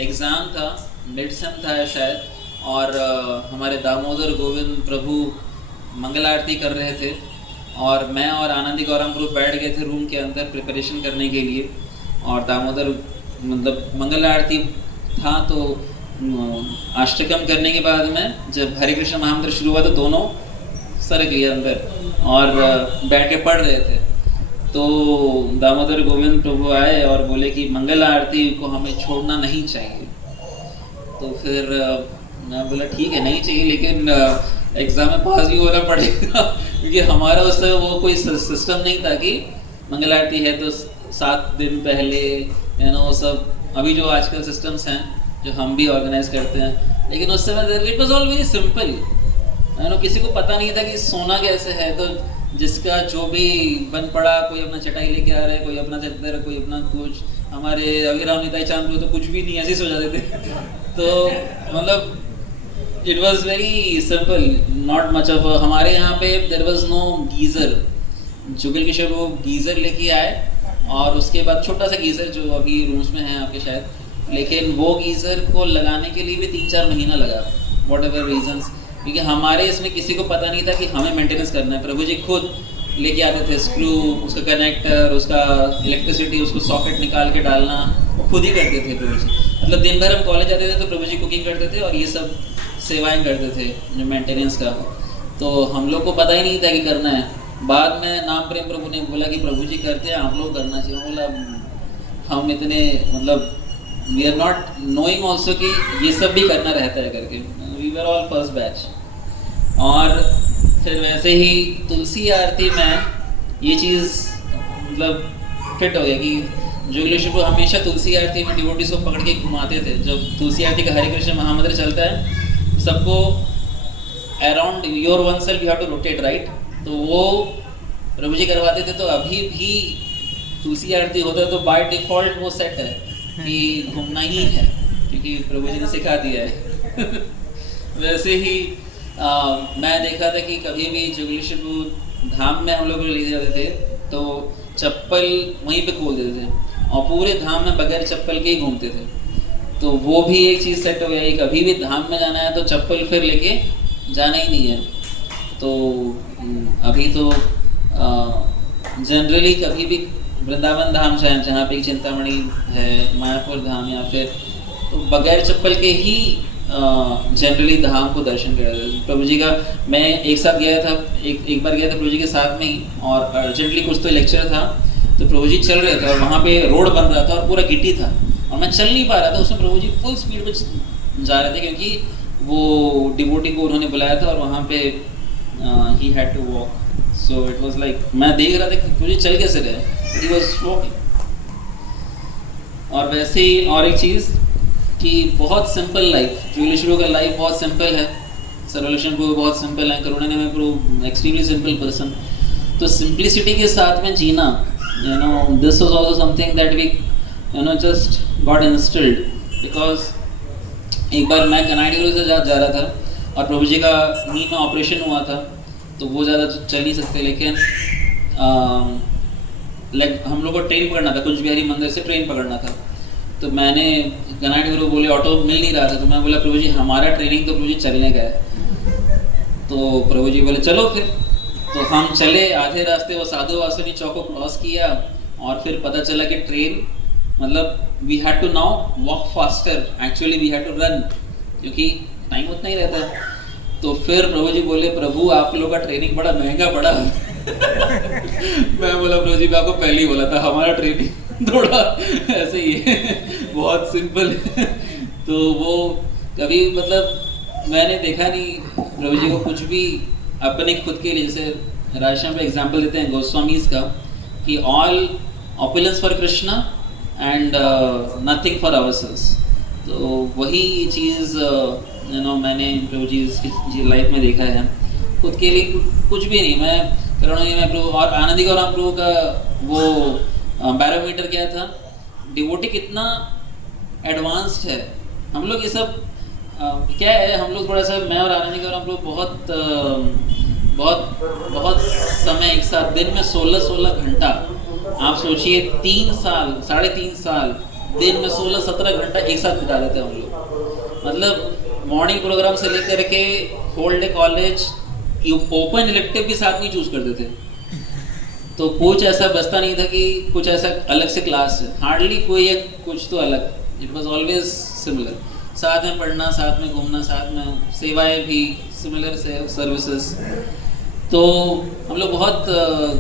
एग्ज़ाम था, मिड सेम था शायद, और हमारे दामोदर गोविंद प्रभु मंगल आरती कर रहे थे, और मैं और आनंदी गौरम प्रभु बैठ गए थे रूम के अंदर प्रिपरेशन करने के लिए, और दामोदर मतलब मंगल आरती था, तो अष्टकम करने के बाद में जब हरे कृष्ण महामंत्र शुरू हुआ तो दोनों सरक लिए अंदर और बैठ के पढ़ रहे थे। तो दामोदर गोविंद प्रभु आए और बोले कि मंगल आरती को हमें छोड़ना नहीं चाहिए। तो फिर मैं बोला ठीक है नहीं चाहिए, लेकिन एग्ज़ाम में पास भी होना पड़ेगा क्योंकि हमारा उस समय वो कोई सिस्टम नहीं था कि मंगल आरती है तो 7 दिन पहले, यू नो, सब अभी जो आजकल सिस्टम्स हैं जो हम भी ऑर्गेनाइज करते हैं, लेकिन उस समय it was all very simple, you know, किसी को पता नहीं था कि सोना कैसे है, तो जिसका जो भी बन पड़ा, कोई अपना चटाई लेके आ रहा है, कोई अपना चद्दर, कोई अपना कुछ, हमारे अभिराम निताई चांद तो कुछ भी नहीं, ऐसे ही सो जाते थे। तो मतलब it was very simple, not much of, हमारे यहाँ पे there was no geyser. Jugal Kishore वो गीज़र लेके आए और उसके बाद छोटा सा गीज़र जो अभी रूम्स में है आपके शायद, लेकिन वो गीज़र को लगाने के लिए भी 3-4 महीना लगा, वॉट एवर रीजन्स, क्योंकि हमारे इसमें किसी को पता नहीं था कि हमें मेंटेनेंस करना है। प्रभु जी खुद लेके आते थे स्क्रू, उसका कनेक्टर, उसका इलेक्ट्रिसिटी, उसको सॉकेट निकाल के डालना, वो खुद ही करते थे प्रभु जी। मतलब दिन भर हम कॉलेज जाते थे तो प्रभु जी कुकिंग करते थे और ये सब सेवाएं करते थे जो मेंटेनेंस का। तो हम लोग को पता ही नहीं था कि करना है, बाद में नाम प्रेम प्रभु ने बोला कि प्रभु जी करते हैं, आप लोग करना चाहिए। बोला हम इतने मतलब we are not knowing also कि ये सब भी करना रहता है करके, we were all first batch. और फिर वैसे ही तुलसी आरती में ये चीज़ मतलब फिट हो गया कि जुगलेश्वर प्रभु हमेशा तुलसी आरती में डिवोटीज को पकड़ के घुमाते थे। जब तुलसी आरती का हरे कृष्ण महामंत्र चलता है सबको around your oneself you have to rotate right, तो वो प्रभु जी करवाते थे। तो अभी भी तुलसी आरती होता है तो बाय डिफॉल्ट वो सेट है कि घूमना ही है क्योंकि प्रभु जी ने सिखा दिया है। वैसे ही मैं देखा था कि कभी भी जुगलेश्वर धाम में हम लोग ले जाते थे तो चप्पल वहीं पे खोल देते थे और पूरे धाम में बगैर चप्पल के ही घूमते थे। तो वो भी एक चीज़ सेट हो गया कि कभी भी धाम में जाना है तो चप्पल फिर लेके जाना ही नहीं है। तो अभी तो जनरली कभी भी वृंदावन धाम जहाँ पे चिंतामणि है, मायापुर धाम या फिर तो बगैर चप्पल के ही जनरली धाम को दर्शन कर रहे थे। प्रभु जी का मैं एक साथ गया था, एक बार गया था प्रभु जी के साथ में ही, और अर्जेंटली कुछ तो लेक्चर था तो प्रभु जी चल रहे थे और वहाँ पे रोड बन रहा था और पूरा गिट्टी था और मैं चल नहीं पा रहा था। उसमें प्रभु जी फुल स्पीड में जा रहे थे क्योंकि वो डिवोटी को उन्होंने बुलाया था और वहाँ पे ही had to walk. So it was like मैं देख रहा था कि प्रभु जी चल कैसे रहे, ही वाज वॉकिंग। और वैसे ही और एक चीज़ कि बहुत सिंपल लाइफ, जुगलेश्वर का लाइफ बहुत सिंपल है, सर्वलेशन प्रभु बहुत सिंपल है, करुणा में प्रभु एक्सट्रीमली सिंपल पर्सन। तो सिंप्लिसिटी के साथ में जीना, you know this was also something that we you know just got instilled. Because एक बार मैं कनाडी से जा रहा था और प्रभु जी का नी में ऑपरेशन हुआ था तो वो ज़्यादा चल नहीं सकते, लेकिन लाइक हम लोग को ट्रेन पकड़ना था, कुंज बिहारी मंदिर से ट्रेन पकड़ना था। तो मैंने कनाडी गुरु बोले ऑटो मिल नहीं रहा था तो मैं बोला प्रभु जी हमारा ट्रेनिंग तो प्रभु जी चलने का है। तो प्रभु जी बोले चलो फिर। तो हम चले, आधे रास्ते वो साधु वासनी चौक को क्रॉस किया और फिर पता चला कि ट्रेन मतलब we had to now walk faster, actually we had to run क्योंकि टाइम उतना ही रहता है। तो फिर प्रभु जी बोले प्रभु आप लोग का ट्रेनिंग बड़ा महंगा पड़ा। मैं बोला प्रभु जी मैं आपको पहले ही बोला था हमारा ट्रेनिंग थोड़ा ऐसे ही है, बहुत सिंपल है। तो वो कभी मतलब मैंने देखा नहीं प्रभु जी को कुछ भी अपने खुद के लिए, जैसे राजश्याम पे एग्जाम्पल देते हैं गोस्वामीज का कि all opulence for Krishna and nothing for ourselves. तो वही चीज़ यू नो मैंने प्रभु जी लाइफ में देखा है, खुद के लिए कुछ भी नहीं। मैं करुणा में प्रभु और आनंदी गौराम प्रभु का वो बैरोमीटर क्या था, डिवोटी कितना एडवांस्ड है। हम लोग ये सब क्या है, हम लोग थोड़ा सा मैं और आनंदी गौराम प्रभु बहुत समय एक साथ, दिन में 16 घंटा, आप सोचिए 3 साल 3.5 साल दिन में 16-17 घंटा एक साथ बिता देते हैं हम लोग। मतलब मॉर्निंग प्रोग्राम से लेकर के whole day college open elective भी साथ नहीं चूज करते थे। तो कुछ ऐसा बचता नहीं था कि कुछ ऐसा अलग से क्लास है, हार्डली कोई एक कुछ तो अलग, इट वॉज ऑलवेज सिमिलर। साथ में पढ़ना, साथ में घूमना, साथ में सेवाएं भी सिमिलर सर्विसेज। तो हम लोग बहुत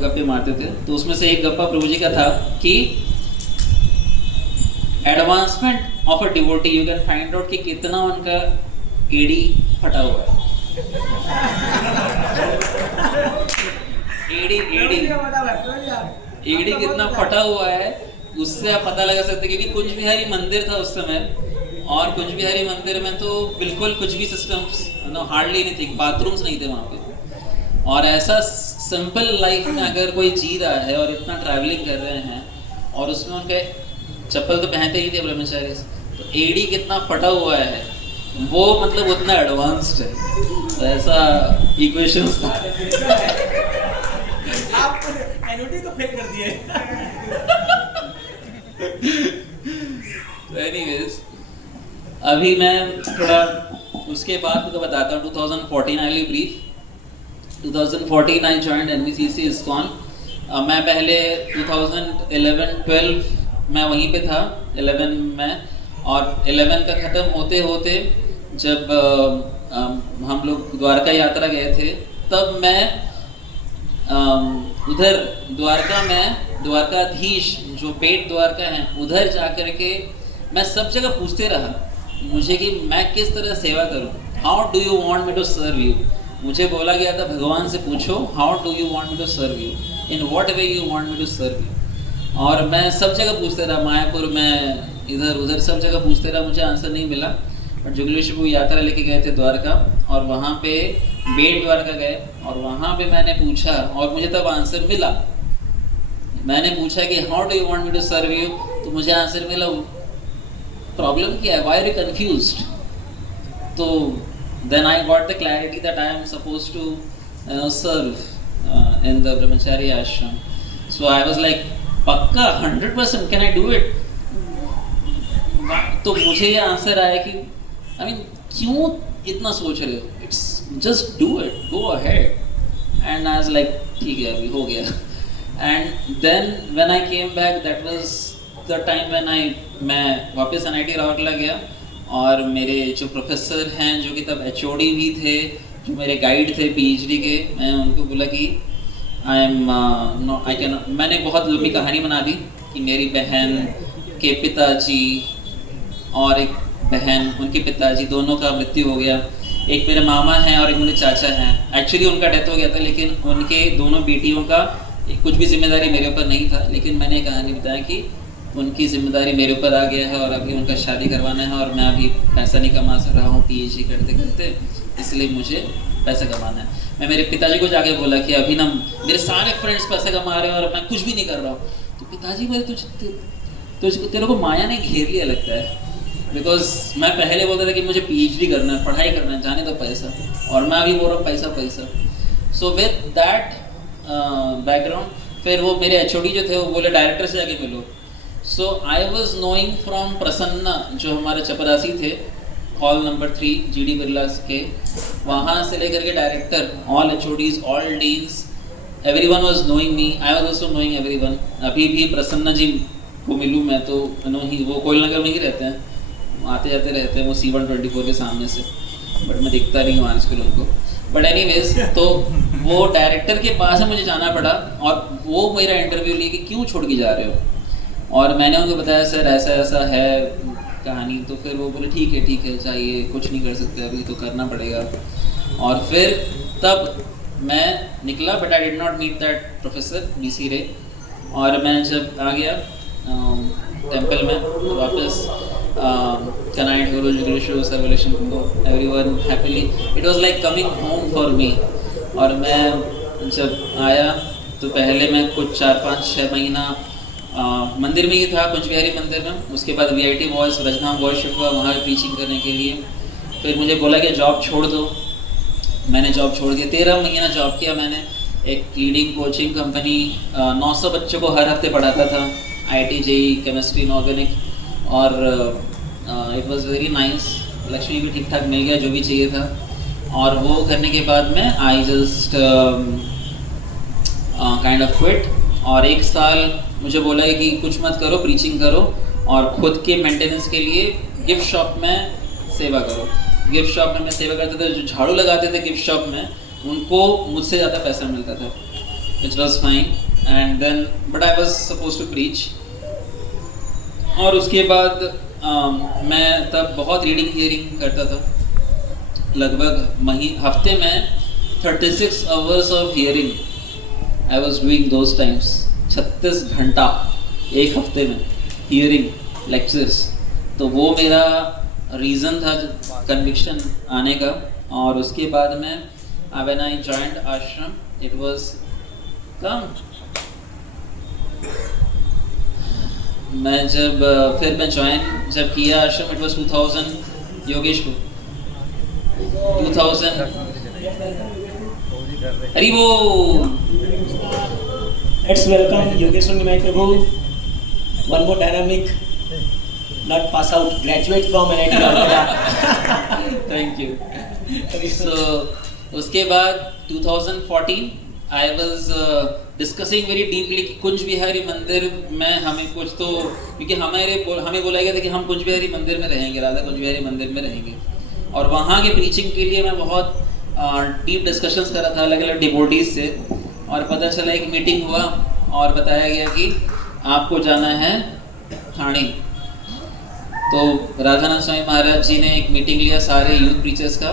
गप्पे मारते थे। तो उसमें से एक गप्पा प्रभु जी का था कि advancement of a devotee you can find out कि कितना उनका एडी फटा हुआ है। एडी कितना फटा हुआ है उससे आप पता लगा सकते क्योंकि कुंज बिहारी मंदिर था उस समय, और कुंज बिहारी मंदिर में तो बिल्कुल कुछ भी सिस्टम्स हार्डली एनीथिंग, बाथरूम्स नहीं थे वहाँ पे। और ऐसा सिंपल लाइफ में अगर कोई जी रहा है और इतना ट्रैवलिंग कर रहे हैं और उसमें उनके चप्पल तो पहनते ही थे ब्रह्मचारी, तो एडी कितना फटा हुआ है वो मतलब उतना एडवांस्ड है। तो ऐसा इक्वेशंस था। आप एनओटी को फेल कर दिए। तो एनीवेज अभी मैं थोड़ा उसके बाद तो बताता हूँ। 2014 I will brief. 2014 I joined NVCC ISKCON. मैं पहले 2011-12 मैं वहीं पे था 11 में, और 11 का ख़त्म होते होते जब हम लोग द्वारका यात्रा गए थे तब मैं उधर द्वारका में द्वारकाधीश जो बेट द्वारका है उधर जाकर के मैं सब जगह पूछते रहा मुझे कि मैं किस तरह सेवा करूं, how do you want me to serve you. मुझे बोला गया था भगवान से पूछो how do you want me to serve you, in what way you want me to serve you. और मैं सब जगह पूछते रहा, मायापुर में इधर उधर सब जगह पूछते रहा, मुझे आंसर नहीं मिला। बट जुगलेश वो यात्रा लेके गए थे द्वारका और वहाँ पे बेट द्वारका गए और वहाँ पे मैंने पूछा और मुझे तब आंसर मिला। मैंने पूछा कि how do you want me to serve you, तो मुझे आंसर मिला प्रॉब्लम क्या है, व्हाई आर यू कंफ्यूज्ड। तो then I got the clarity that I am suppose to serve in the brahmachari ashram. So I was like पक्का 100% can I do it. तो मुझे ये आंसर आया कि आई मीन क्यों इतना सोच रहे हो, it's just do it, go ahead. And I was like ठीक है अभी हो गया। And then when I came back that was the time when मैं वापस NIT राउरकेला गया और मेरे जो प्रोफेसर हैं जो कि तब HOD भी थे, जो मेरे गाइड थे PhD के, मैं उनको बोला कि मैंने बहुत लंबी कहानी बना दी कि मेरी बहन के पिताजी और एक बहन उनके पिताजी दोनों का मृत्यु हो गया। एक मेरे मामा हैं और एक मेरे चाचा हैं। एक्चुअली उनका डेथ हो गया था लेकिन उनके दोनों बेटियों का कुछ भी जिम्मेदारी मेरे ऊपर नहीं था, लेकिन मैंने कहानी बताया कि उनकी जिम्मेदारी मेरे ऊपर आ गया है और अभी उनका शादी करवाना है और मैं अभी पैसा नहीं कमा रहा हूँ PhD करते करते, इसलिए मुझे पैसा कमाना है। मैं मेरे पिताजी को जाके बोला कि अभी ना मेरे सारे फ्रेंड्स पैसा कमा रहे हैं और मैं कुछ भी नहीं कर रहा हूँ। तो पिताजी बोले तेरे को माया ने घेर लिया लगता है, बिकॉज मैं पहले बोलता था कि मुझे PhD करना है, पढ़ाई करना है, जाने दो पैसा, और मैं अभी बोल रहा हूँ पैसा पैसा। सो विद दैट बैकग्राउंड फिर वो मेरे HOD जो थे वो बोले डायरेक्टर से जाके मिलो। So I was knowing from Prasanna जो हमारे चपरासी थे, हॉल नंबर 3 GD बिरला के, वहाँ से लेकर के director, all HODs, all deans, everyone was knowing me, I was also knowing everyone. अभी भी प्रसन्ना जी को मिलूँ मैं तो नो ही, वो कोयल नगर में ही रहते हैं, आते जाते रहते हैं, वो C124 के सामने से, बट मैं दिखता नहीं हूँ आजकल उनको। बट एनीवेज तो वो डायरेक्टर के पास है मुझे जाना पड़ा और वो मेरा इंटरव्यू लिए कि क्यों छोड़ के जा रहे हो, और मैंने उनको बताया सर ऐसा ऐसा है कहानी। तो फिर वो बोले ठीक है चाहिए, कुछ नहीं कर सकते अभी तो करना पड़ेगा। और फिर तब मैं निकला, but I did not meet that professor BC Ray. और मैं जब आ गया टेम्पल में तो वापस कनाइट गुरु जुगलेश्वर सर्वलेशन को everyone happily, it was like coming home for me. और मैं जब आया तो पहले मैं कुछ 4-5-6 महीना मंदिर में ही था, कुंज बिहारी मंदिर में। उसके बाद VIT बॉयज़ रजनाम बॉयज़ शिफ्ट हुआ वहाँ प्रीचिंग करने के लिए। फिर मुझे बोला कि जॉब छोड़ दो, मैंने जॉब छोड़ दिया। 13 महीना जॉब किया मैंने, एक लीडिंग कोचिंग कंपनी, 900 बच्चों को हर हफ्ते पढ़ाता था, IIT JEE केमिस्ट्री इनऑर्गेनिक, और it was very nice. Lakshmi भी ठीक ठाक मिल गया जो भी चाहिए था। और वो करने के बाद में I just kind of quit. और 1 साल मुझे बोला है कि कुछ मत करो, प्रीचिंग करो और खुद के मेंटेनेंस के लिए गिफ्ट शॉप में सेवा करो। गिफ्ट शॉप में मैं सेवा करता था, जो झाड़ू लगाते थे गिफ्ट शॉप में उनको मुझसे ज़्यादा पैसा मिलता था, which was fine. And then but I was suppose to preach. और उसके बाद मैं तब बहुत रीडिंग हियरिंग करता था, लगभग हफ्ते में 36 hours of hearing I was doing those times. 36 घंटा एक हफ्ते में हियरिंग लेक्चर्स। तो वो मेरा रीज़न था कन्विक्शन आने का। और उसके बाद में व्हेन आई जॉइंड आश्रम इट वाज कम। मैं जब किया आश्रम इट वाज 2000 योगेश को 2000 अरे वो Let's welcome Yogeshwar Nimai Prabhu, one more dynamic, not pass out, graduate from NIT Rourkela. Thank you. So उसके बाद 2014 I was discussing very deeply कि कुंज बिहारी मंदिर में हमें कुछ तो, क्योंकि हमें बोला गया था कि हम कुंज बिहारी मंदिर में रहेंगे, राधा कुंज बिहारी मंदिर में रहेंगे। और वहाँ के प्रीचिंग के लिए मैं बहुत डीप डिस्कशंस कर रहा था अलग अलग डिवोटीज से। और पता चला एक मीटिंग हुआ और बताया गया कि आपको जाना है ठाणे। तो राधानाथ स्वामी महाराज जी ने एक मीटिंग लिया सारे यूथ प्रीचर्स का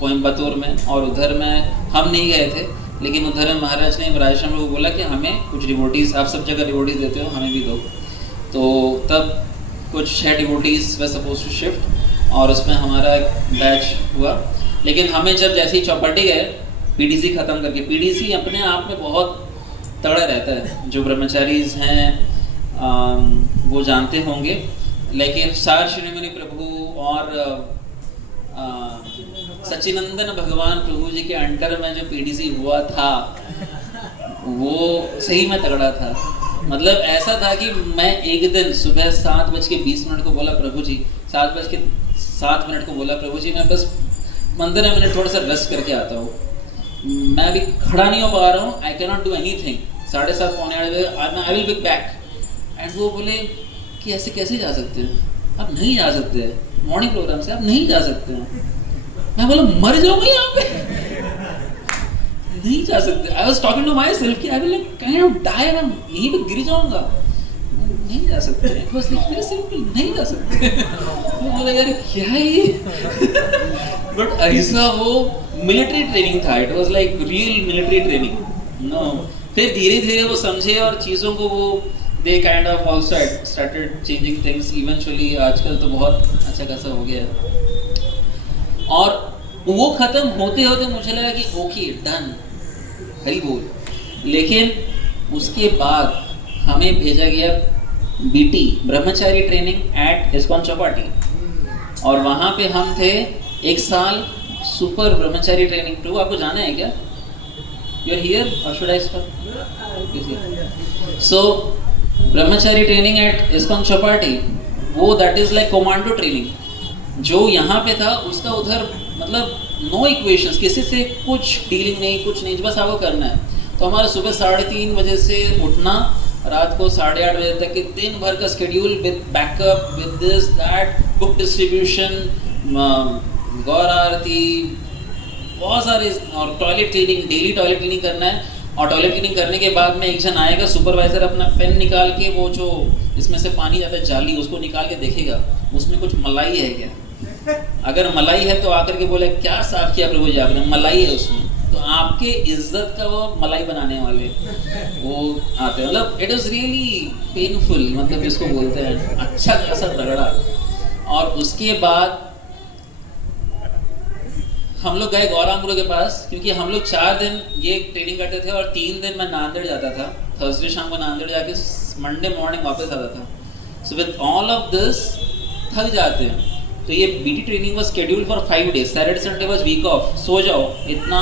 कोयम्बतूर में, और उधर में हम नहीं गए थे, लेकिन उधर में महाराज ने राजेश्वर को बोला कि हमें कुछ डिवोटीज़, आप सब जगह डिवोटीज़ देते हो, हमें भी दो। तो तब कुछ 6 devotees were suppose to shift, और उसमें हमारा बैच हुआ। लेकिन हमें जब जैसे ही चौपाटी गए पीडीसी ख़त्म करके, पीडीसी अपने आप में बहुत तगड़ा रहता है, जो ब्रह्मचारीज हैं वो जानते होंगे, लेकिन सार श्रीमुनि प्रभु और सच्चिनंदन भगवान प्रभु जी के अंडर में जो पीडीसी हुआ था वो सही में तगड़ा था। मतलब ऐसा था कि मैं एक दिन सुबह 7:20 को बोला प्रभु जी, 7:07 को बोला प्रभु जी मैं बस 15 मिनट थोड़ा सा रेस्ट करके आता हूँ, मैं अभी खड़ा नहीं हो पा रहा हूँ, I can not do anything. 7:30 पौने 8 बजे I will be back. And वो बोले कि ऐसे कैसे जा सकते हैं, आप नहीं जा सकते हैं, मॉर्निंग प्रोग्राम से आप नहीं जा सकते हैं। मैं बोला मर जाऊंगा यहाँ पे, नहीं जा सकते। I was talking to myself कि I will kind of die, मैं यहीं पे गिर जाऊंगा, नहीं जा सकते। It was like very simple, नहीं जा सकते। मैं बोला यार क्या है ये। बट ऐसा वो मिलिट्री ट्रेनिंग था, it was like real military training no. फिर धीरे धीरे वो समझे और चीज़ों को वो they kind of also started changing things eventually. आजकल तो बहुत अच्छा खासा हो गया। और वो ख़त्म होते होते मुझे लगा कि ओके डन, हरी बोल। लेकिन उसके बाद हमें भेजा गया BT Brahmachari training at ISKCON Chowpatty, और वहाँ पे हम थे 1 साल सुपर ब्रह्मचारी ट्रेनिंग। प्रभु आपको जाना है क्या? यू आर हियर और should I stop? So Brahmachari training at ISKCON Chowpatty, वो that is like commando training. जो यहाँ पे था उसका उधर मतलब नो इक्वेशंस, किसी से कुछ डीलिंग नहीं, कुछ नहीं, बस आपको करना है। तो हमारा सुबह 3:30 बजे से उठना, रात को 8:30 बजे तक के दिन भर का schedule with backup, with this that, book distribution, Gaur Aarti, बहुत सारे, और toilet cleaning, daily toilet cleaning करना है। और टॉयलेट क्लीनिंग करने के बाद में एक जन आएगा सुपरवाइजर, अपना पेन निकाल के वो जो इसमें से पानी जाता है जाली, उसको निकाल के देखेगा उसमें कुछ मलाई है क्या। अगर मलाई है तो आकर के बोले क्या साफ किया प्रभु जी आपने, मलाई है उसमें, तो आपके इज्जत का वो मलाई बनाने वाले वो आते हैं। मतलब इट इज़ रियली पेनफुल, मतलब इसको बोलते हैं अच्छा खासा तगड़ा। और उसके बाद हम लोग गए गौरांग गुरु के पास, क्योंकि हम लोग 4 दिन ये ट्रेनिंग करते थे और 3 दिन मैं नांदेड़ जाता था। थर्सडे शाम को नांदेड़ जाके मंडे मॉर्निंग वापस आता था। So with all of this थक जाते हैं। तो ये BT training was scheduled for 5 days. Saturday Sunday was week off, सो जाओ, इतना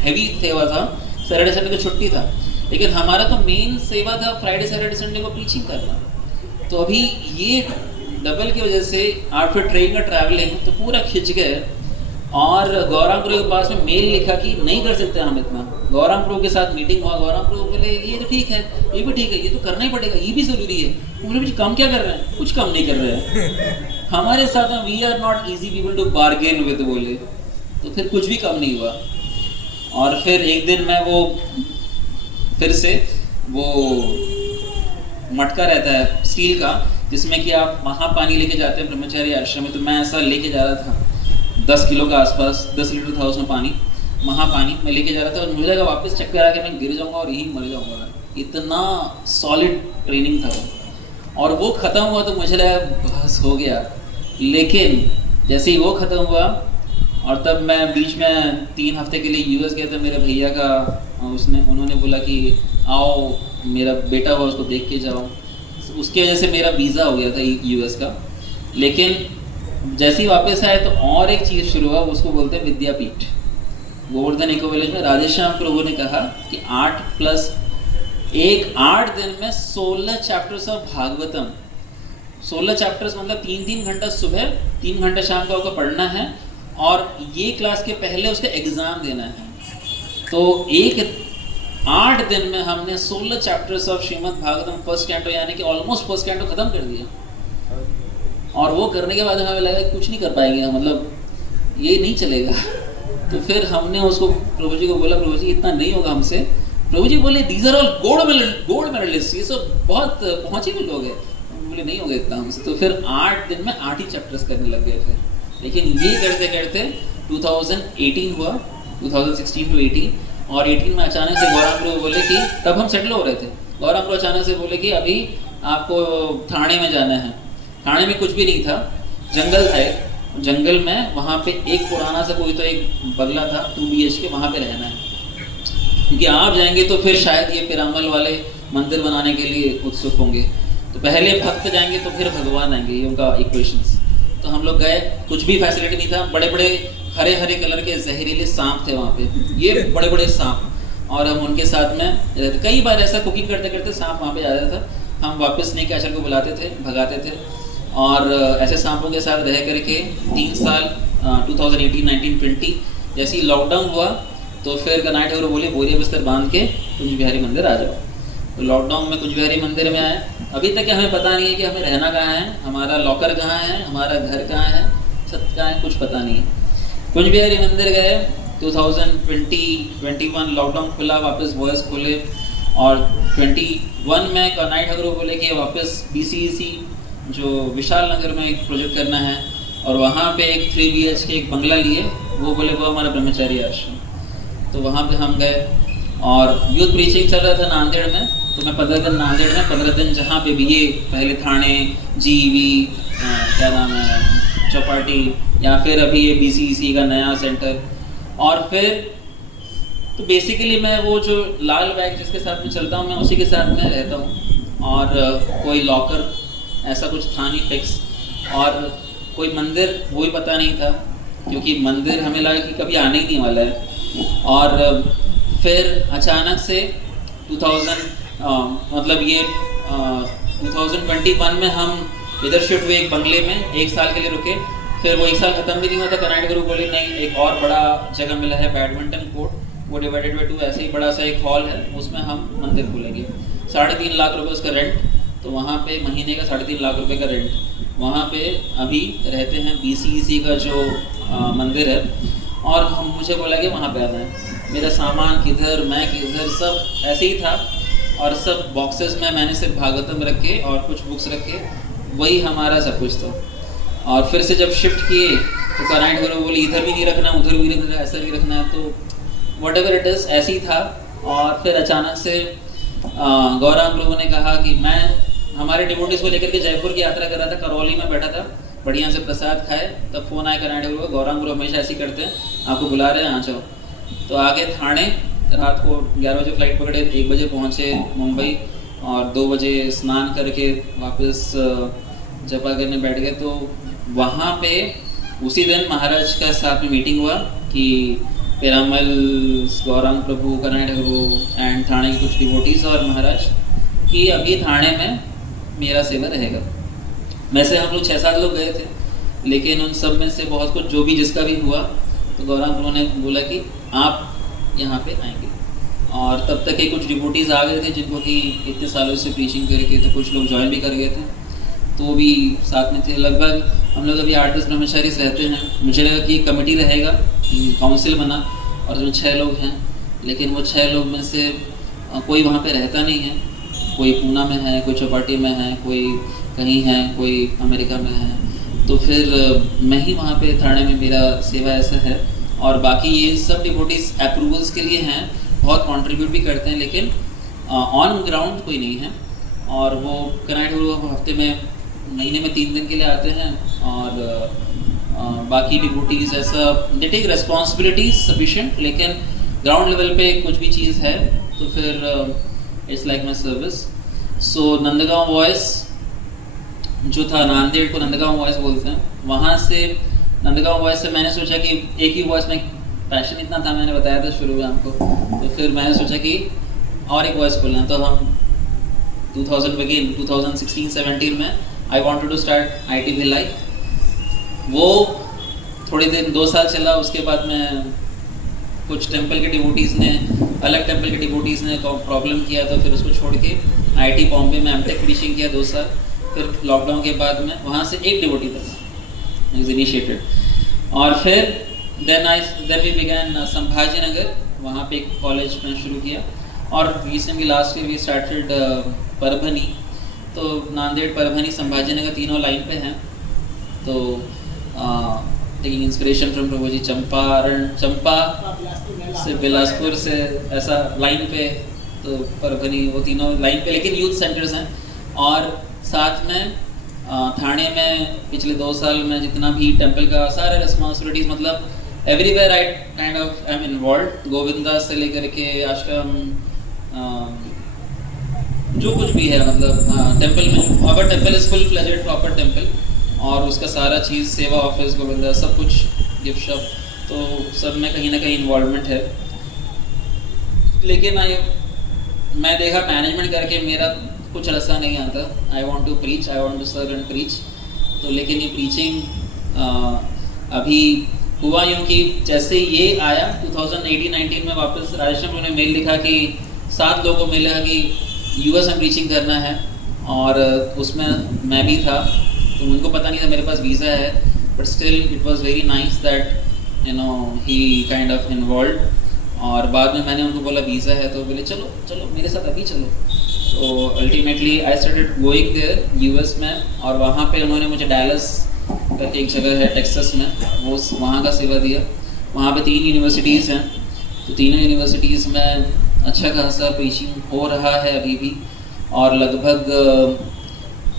हैवी सेवा था। सैटरडे संडे को छुट्टी था, लेकिन हमारा तो मेन सेवा था फ्राइडे सैटरडे संडे को प्रीचिंग करना। तो अभी ये डबल की वजह से आफ्टर ट्रेन का ट्रैवलिंग तो पूरा खिंच गए। और गौरांग गुरु के पास में मेल लिखा कि नहीं कर सकते हम इतना। गौरांग गुरु के साथ मीटिंग हुआ, गौरांग गुरु बोले ये तो ठीक है, ये भी ठीक है, ये तो करना ही पड़ेगा, ये भी ज़रूरी है। बोले मुझे कम क्या कर रहे हैं? कुछ कम नहीं कर रहे हैं। हमारे साथ में we are not easy people to bargain with, बोले। तो फिर कुछ भी कम नहीं हुआ। और फिर एक दिन मैं वो फिर से वो मटका रहता है स्टील का, जिसमें कि आप वहाँ पानी लेके जाते हैं ब्रह्मचारी आश्रम में। तो मैं ऐसा लेके जा रहा था, 10 किलो का आसपास, 10 लीटर था उसमें पानी, महापानी मैं लेके जा रहा था। और मुझे लगा वापस चक्कर आके मैं गिर जाऊंगा और यहीं मर जाऊंगा। इतना सॉलिड ट्रेनिंग था वो। और वो ख़त्म हुआ तो मुझे लगा बस हो गया। लेकिन जैसे ही वो ख़त्म हुआ, और तब मैं बीच में 3 हफ्ते के लिए यूएस गया था। मेरे भैया का उन्होंने बोला कि आओ, मेरा बेटा हुआ उसको देख के जाओ। उसकी वजह से मेरा वीज़ा हो गया था यूएस का। लेकिन जैसे ही वापस आए तो और एक चीज़ शुरू हुआ, उसको बोलते हैं विद्यापीठ। गोवर्धन इको विलेज में राधेश्याम प्रभु ने कहा कि 8 दिन में 16 चैप्टर्स ऑफ भागवतम। 16 चैप्टर्स मतलब 3-3 घंटा सुबह, 3 घंटा शाम का उसको पढ़ना है, और ये क्लास के पहले उसका एग्ज़ाम देना है। तो 8 दिन में हमने 16 chapters of Shrimad Bhagavatam first canto, यानी कि ऑलमोस्ट फर्स्ट कैंटो ख़त्म कर दिया। और वो करने के बाद हमें लगा कुछ नहीं कर पाएंगे, मतलब ये नहीं चलेगा। तो फिर हमने उसको प्रभु जी को बोला, प्रभु जी इतना नहीं होगा हमसे, प्रभु जी बोले these are all gold medallist, ये सब बहुत पहुंचे हुए लोग हैं। बोले नहीं हो गए इतना हमसे। तो फिर 8 दिन में 8 ही चैप्टर्स करने लग गए थे। लेकिन ये करते करते 2018 हुआ, 2016 to 18, और 18 में अचानक से गौरांग प्रभु बोले कि तब हम सेटल हो रहे थे। गौरांग प्रभु अचानक से बोले कि अभी आपको थाने में जाना है। थाने में कुछ भी नहीं था, जंगल था एक, जंगल में वहाँ पे एक पुराना सा कोई तो एक बंगला था 2 BHK, वहाँ पे रहना है, क्योंकि आप जाएंगे तो फिर शायद ये पिरामल वाले मंदिर बनाने के लिए उत्सुक होंगे। तो पहले भक्त जाएंगे तो फिर भगवान आएंगे, ये उनका इक्वेशंस। तो हम लोग गए, कुछ भी फैसिलिटी नहीं था, बड़े बड़े हरे हरे कलर के जहरीले सांप थे वहाँ पे, ये बड़े बड़े सांप, और हम उनके साथ में रहते। कई बार ऐसा कुकिंग करते करते सांप वहाँ पे आ जाता था, हम वापस स्नेक कैचर को बुलाते थे, भगाते थे। और ऐसे सांपों के साथ रह करके 3 साल 2018, 19, 20 जैसे ही लॉकडाउन हुआ तो फिर कनाई ठाकुर बोले बोरिया बिस्तर बांध के कुंज बिहारी मंदिर आ जाओ। तो लॉकडाउन में कुंज बिहारी मंदिर में आए। अभी तक हमें पता नहीं है कि हमें रहना कहाँ है, हमारा लॉकर कहाँ है, हमारा घर कहाँ है, सब कहाँ है, कुछ पता नहीं है। कुंज बिहारी मंदिर गए, 2020-21 लॉकडाउन खुला, वापस बॉयज़ खोले, और 21 में कनाई ठाकुर बोले कि वापस BCEC जो विशाल नगर में एक प्रोजेक्ट करना है, और वहाँ पे एक 3 BHK एक बंगला लिए, वो बोले वो हमारा ब्रह्मचारी आश्रम। तो वहाँ पे हम गए, और यूथ प्रीचिंग चल रहा था नांदेड़ में। तो मैं 15 दिन नांदेड़ में, 15 दिन जहाँ पे भी, ये पहले थाने, GEV, क्या नाम है, चौपाटी, या फिर अभी ये BCEC का नया सेंटर। और फिर तो बेसिकली मैं वो जो लाल बैग जिसके साथ में चलता हूँ, मैं उसी के साथ में रहता हूँ। और कोई लॉकर ऐसा कुछ था नहीं फिक्स, और कोई मंदिर वो भी पता नहीं था, क्योंकि मंदिर हमें लगा कि कभी आने ही नहीं वाला है। और फिर अचानक से 2021 में हम इधर शिफ्ट हुए एक बंगले में, 1 साल के लिए रुके। फिर वो 1 साल ख़त्म भी नहीं हुआ था, कनाई ठाकुर बोले नहीं एक और बड़ा जगह मिला है बैडमिंटन कोर्ट, वो डिवाइडेड बाई 2 ऐसे ही बड़ा सा एक हॉल है, उसमें हम मंदिर खोलेंगे। 3.5 लाख रुपये उसका रेंट, तो वहाँ पे महीने का 3.5 लाख रुपये का रेंट। वहाँ पे अभी रहते हैं BCEC का जो मंदिर है, और मुझे बोला कि वहाँ पे आना है। मेरा सामान किधर, मैं किधर, सब ऐसे ही था, और सब बॉक्सेस में मैंने सिर्फ भागवतम रखे और कुछ बुक्स रखे, वही हमारा सब कुछ था। और फिर से जब शिफ्ट किए तो कनाई ठाकुर बोले इधर भी नहीं रखना, उधर भी नहीं रखना, ऐसा भी रखना है, तो वट एवर इट इज़ ऐसे ही था। और फिर अचानक से गौरांग प्रभु ने कहा कि मैं हमारे डिवोटीज को लेकर के जयपुर की यात्रा कर रहा था, करौली में बैठा था, बढ़िया से प्रसाद खाए, तब फ़ोन आया कनाई ठाकुर को, गौरांग प्रभु हमेशा ऐसे ही करते हैं, आपको बुला रहे हैं, आ जाओ। तो आगे थाने, रात को 11 बजे फ्लाइट पकड़े, 1 बजे पहुँचे मुंबई, और 2 बजे स्नान करके वापस जपा करने बैठ गए। तो वहाँ पे उसी दिन महाराज का साथ में मीटिंग हुआ कि पेरामल, गौरांग प्रभु, कनाई ठाकुर एंड थाने के कुछ डिवोटीज और महाराज कि अभी थाने में मेरा सेवा रहेगा। वैसे हम लोग 6-7 लोग गए थे, लेकिन उन सब में से बहुत कुछ जो भी जिसका भी हुआ, तो गौरांग प्रभु ने बोला कि आप यहाँ पे आएंगे। और तब तक के कुछ डिवोटीज़ आ गए थे जिनको कि इतने सालों से प्रीचिंग करके, तो कुछ लोग ज्वाइन भी कर गए थे, तो वो भी साथ में थे। लगभग हम लोग अभी 8-10 ब्रह्मचारी रहते हैं। मुझे लगा कि कमेटी रहेगा, काउंसिल बना, और जो 6 लोग हैं, लेकिन वो 6 लोग में से कोई वहाँ पे रहता नहीं है। कोई पूना में है, कोई चौपाटी में है, कोई कहीं है, कोई अमेरिका में है। तो फिर मैं ही वहाँ पे थाने में, मेरा सेवा ऐसा है। और बाकी ये सब डिवोटीज अप्रूवल्स के लिए हैं, बहुत कंट्रीब्यूट भी करते हैं, लेकिन ऑन ग्राउंड कोई नहीं है। और वो कनाई ठाकुर हफ्ते में, महीने में 3 दिन के लिए आते हैं, और बाकी डिवोटीज ऐसा दे टेक रिस्पॉन्सिबिलिटीज सफिशिएंट, लेकिन ग्राउंड लेवल पे कुछ भी चीज़ है तो फिर it's like my service. So Nandgaon voice जो था, नांदेड़ को नंदगांव वॉइस बोलते हैं, वहाँ से नंदगांव वॉइस से मैंने सोचा कि एक ही वॉइस में पैशन इतना था, मैंने बताया था शुरू में आपको, तो फिर मैंने सोचा कि और एक वॉइस खोलना। तो हम 2016-17 में I wanted to start IT Bhilai. वो थोड़े दिन 2 साल चला, उसके बाद में कुछ टेम्पल के डिवोटीज़ ने, अलग टेम्पल के डिवोटीज़ ने प्रॉब्लम किया, तो फिर उसको छोड़ के IT बॉम्बे में एमटेक प्रीचिंग किया 2 साल। फिर लॉकडाउन के बाद में वहाँ से एक डिवोटी था इज इनिशिएटेड, और फिर then we began Sambhaji Nagar, वहाँ पे एक कॉलेज में शुरू किया। और recently last year we started Parbhani, तो नांदेड़, परभनी, संभाजीनगर तीनों लाइन पे हैं। तो टेकिंग इंस्पिरेशन फ्रॉम प्रभु जी, चंपा से बिलासपुर से ऐसा लाइन पे, तो परभनी, वो तीनों लाइन पे, लेकिन यूथ सेंटर्स हैं। और साथ में थाने में पिछले 2 साल में जितना भी टेम्पल का सारा रिस्पॉन्सिबिलिटीज़, मतलब everywhere I kind of I am involve, Govinda से लेकर के आश्रम, जो कुछ भी है, मतलब टेम्पल में, our temple is full fledged proper temple, और उसका सारा चीज़, सेवा ऑफिस, गोविंदा, सब कुछ, गिफ्ट शॉप, तो सब में कहीं ना कहीं इन्वॉल्वमेंट है। लेकिन मैं देखा मैनेजमेंट करके मेरा कुछ रसा नहीं आता। I want to preach, I want to serve and preach. तो लेकिन ये प्रीचिंग अभी हुआ यूँ कि जैसे ये आया 2018-19 में वापस राजेश ने मेल लिखा कि 7 लोगों को मिला कि यूएस में प्रीचिंग करना है, और उसमें मैं भी था। तो उनको पता नहीं था मेरे पास वीज़ा है, but still it was very nice that you know he kind of involve. और बाद में मैंने उनको बोला वीज़ा है, तो बोले चलो चलो मेरे साथ अभी चलो। तो ultimately I started going there US में, और वहाँ पे उन्होंने मुझे डैलस करके एक जगह है टेक्सास में, वो वहाँ का सेवा दिया। वहाँ पे 3 यूनिवर्सिटीज़ हैं, तो तीनों यूनिवर्सिटीज़ में अच्छा खासा प्रीचिंग हो रहा है अभी भी। और लगभग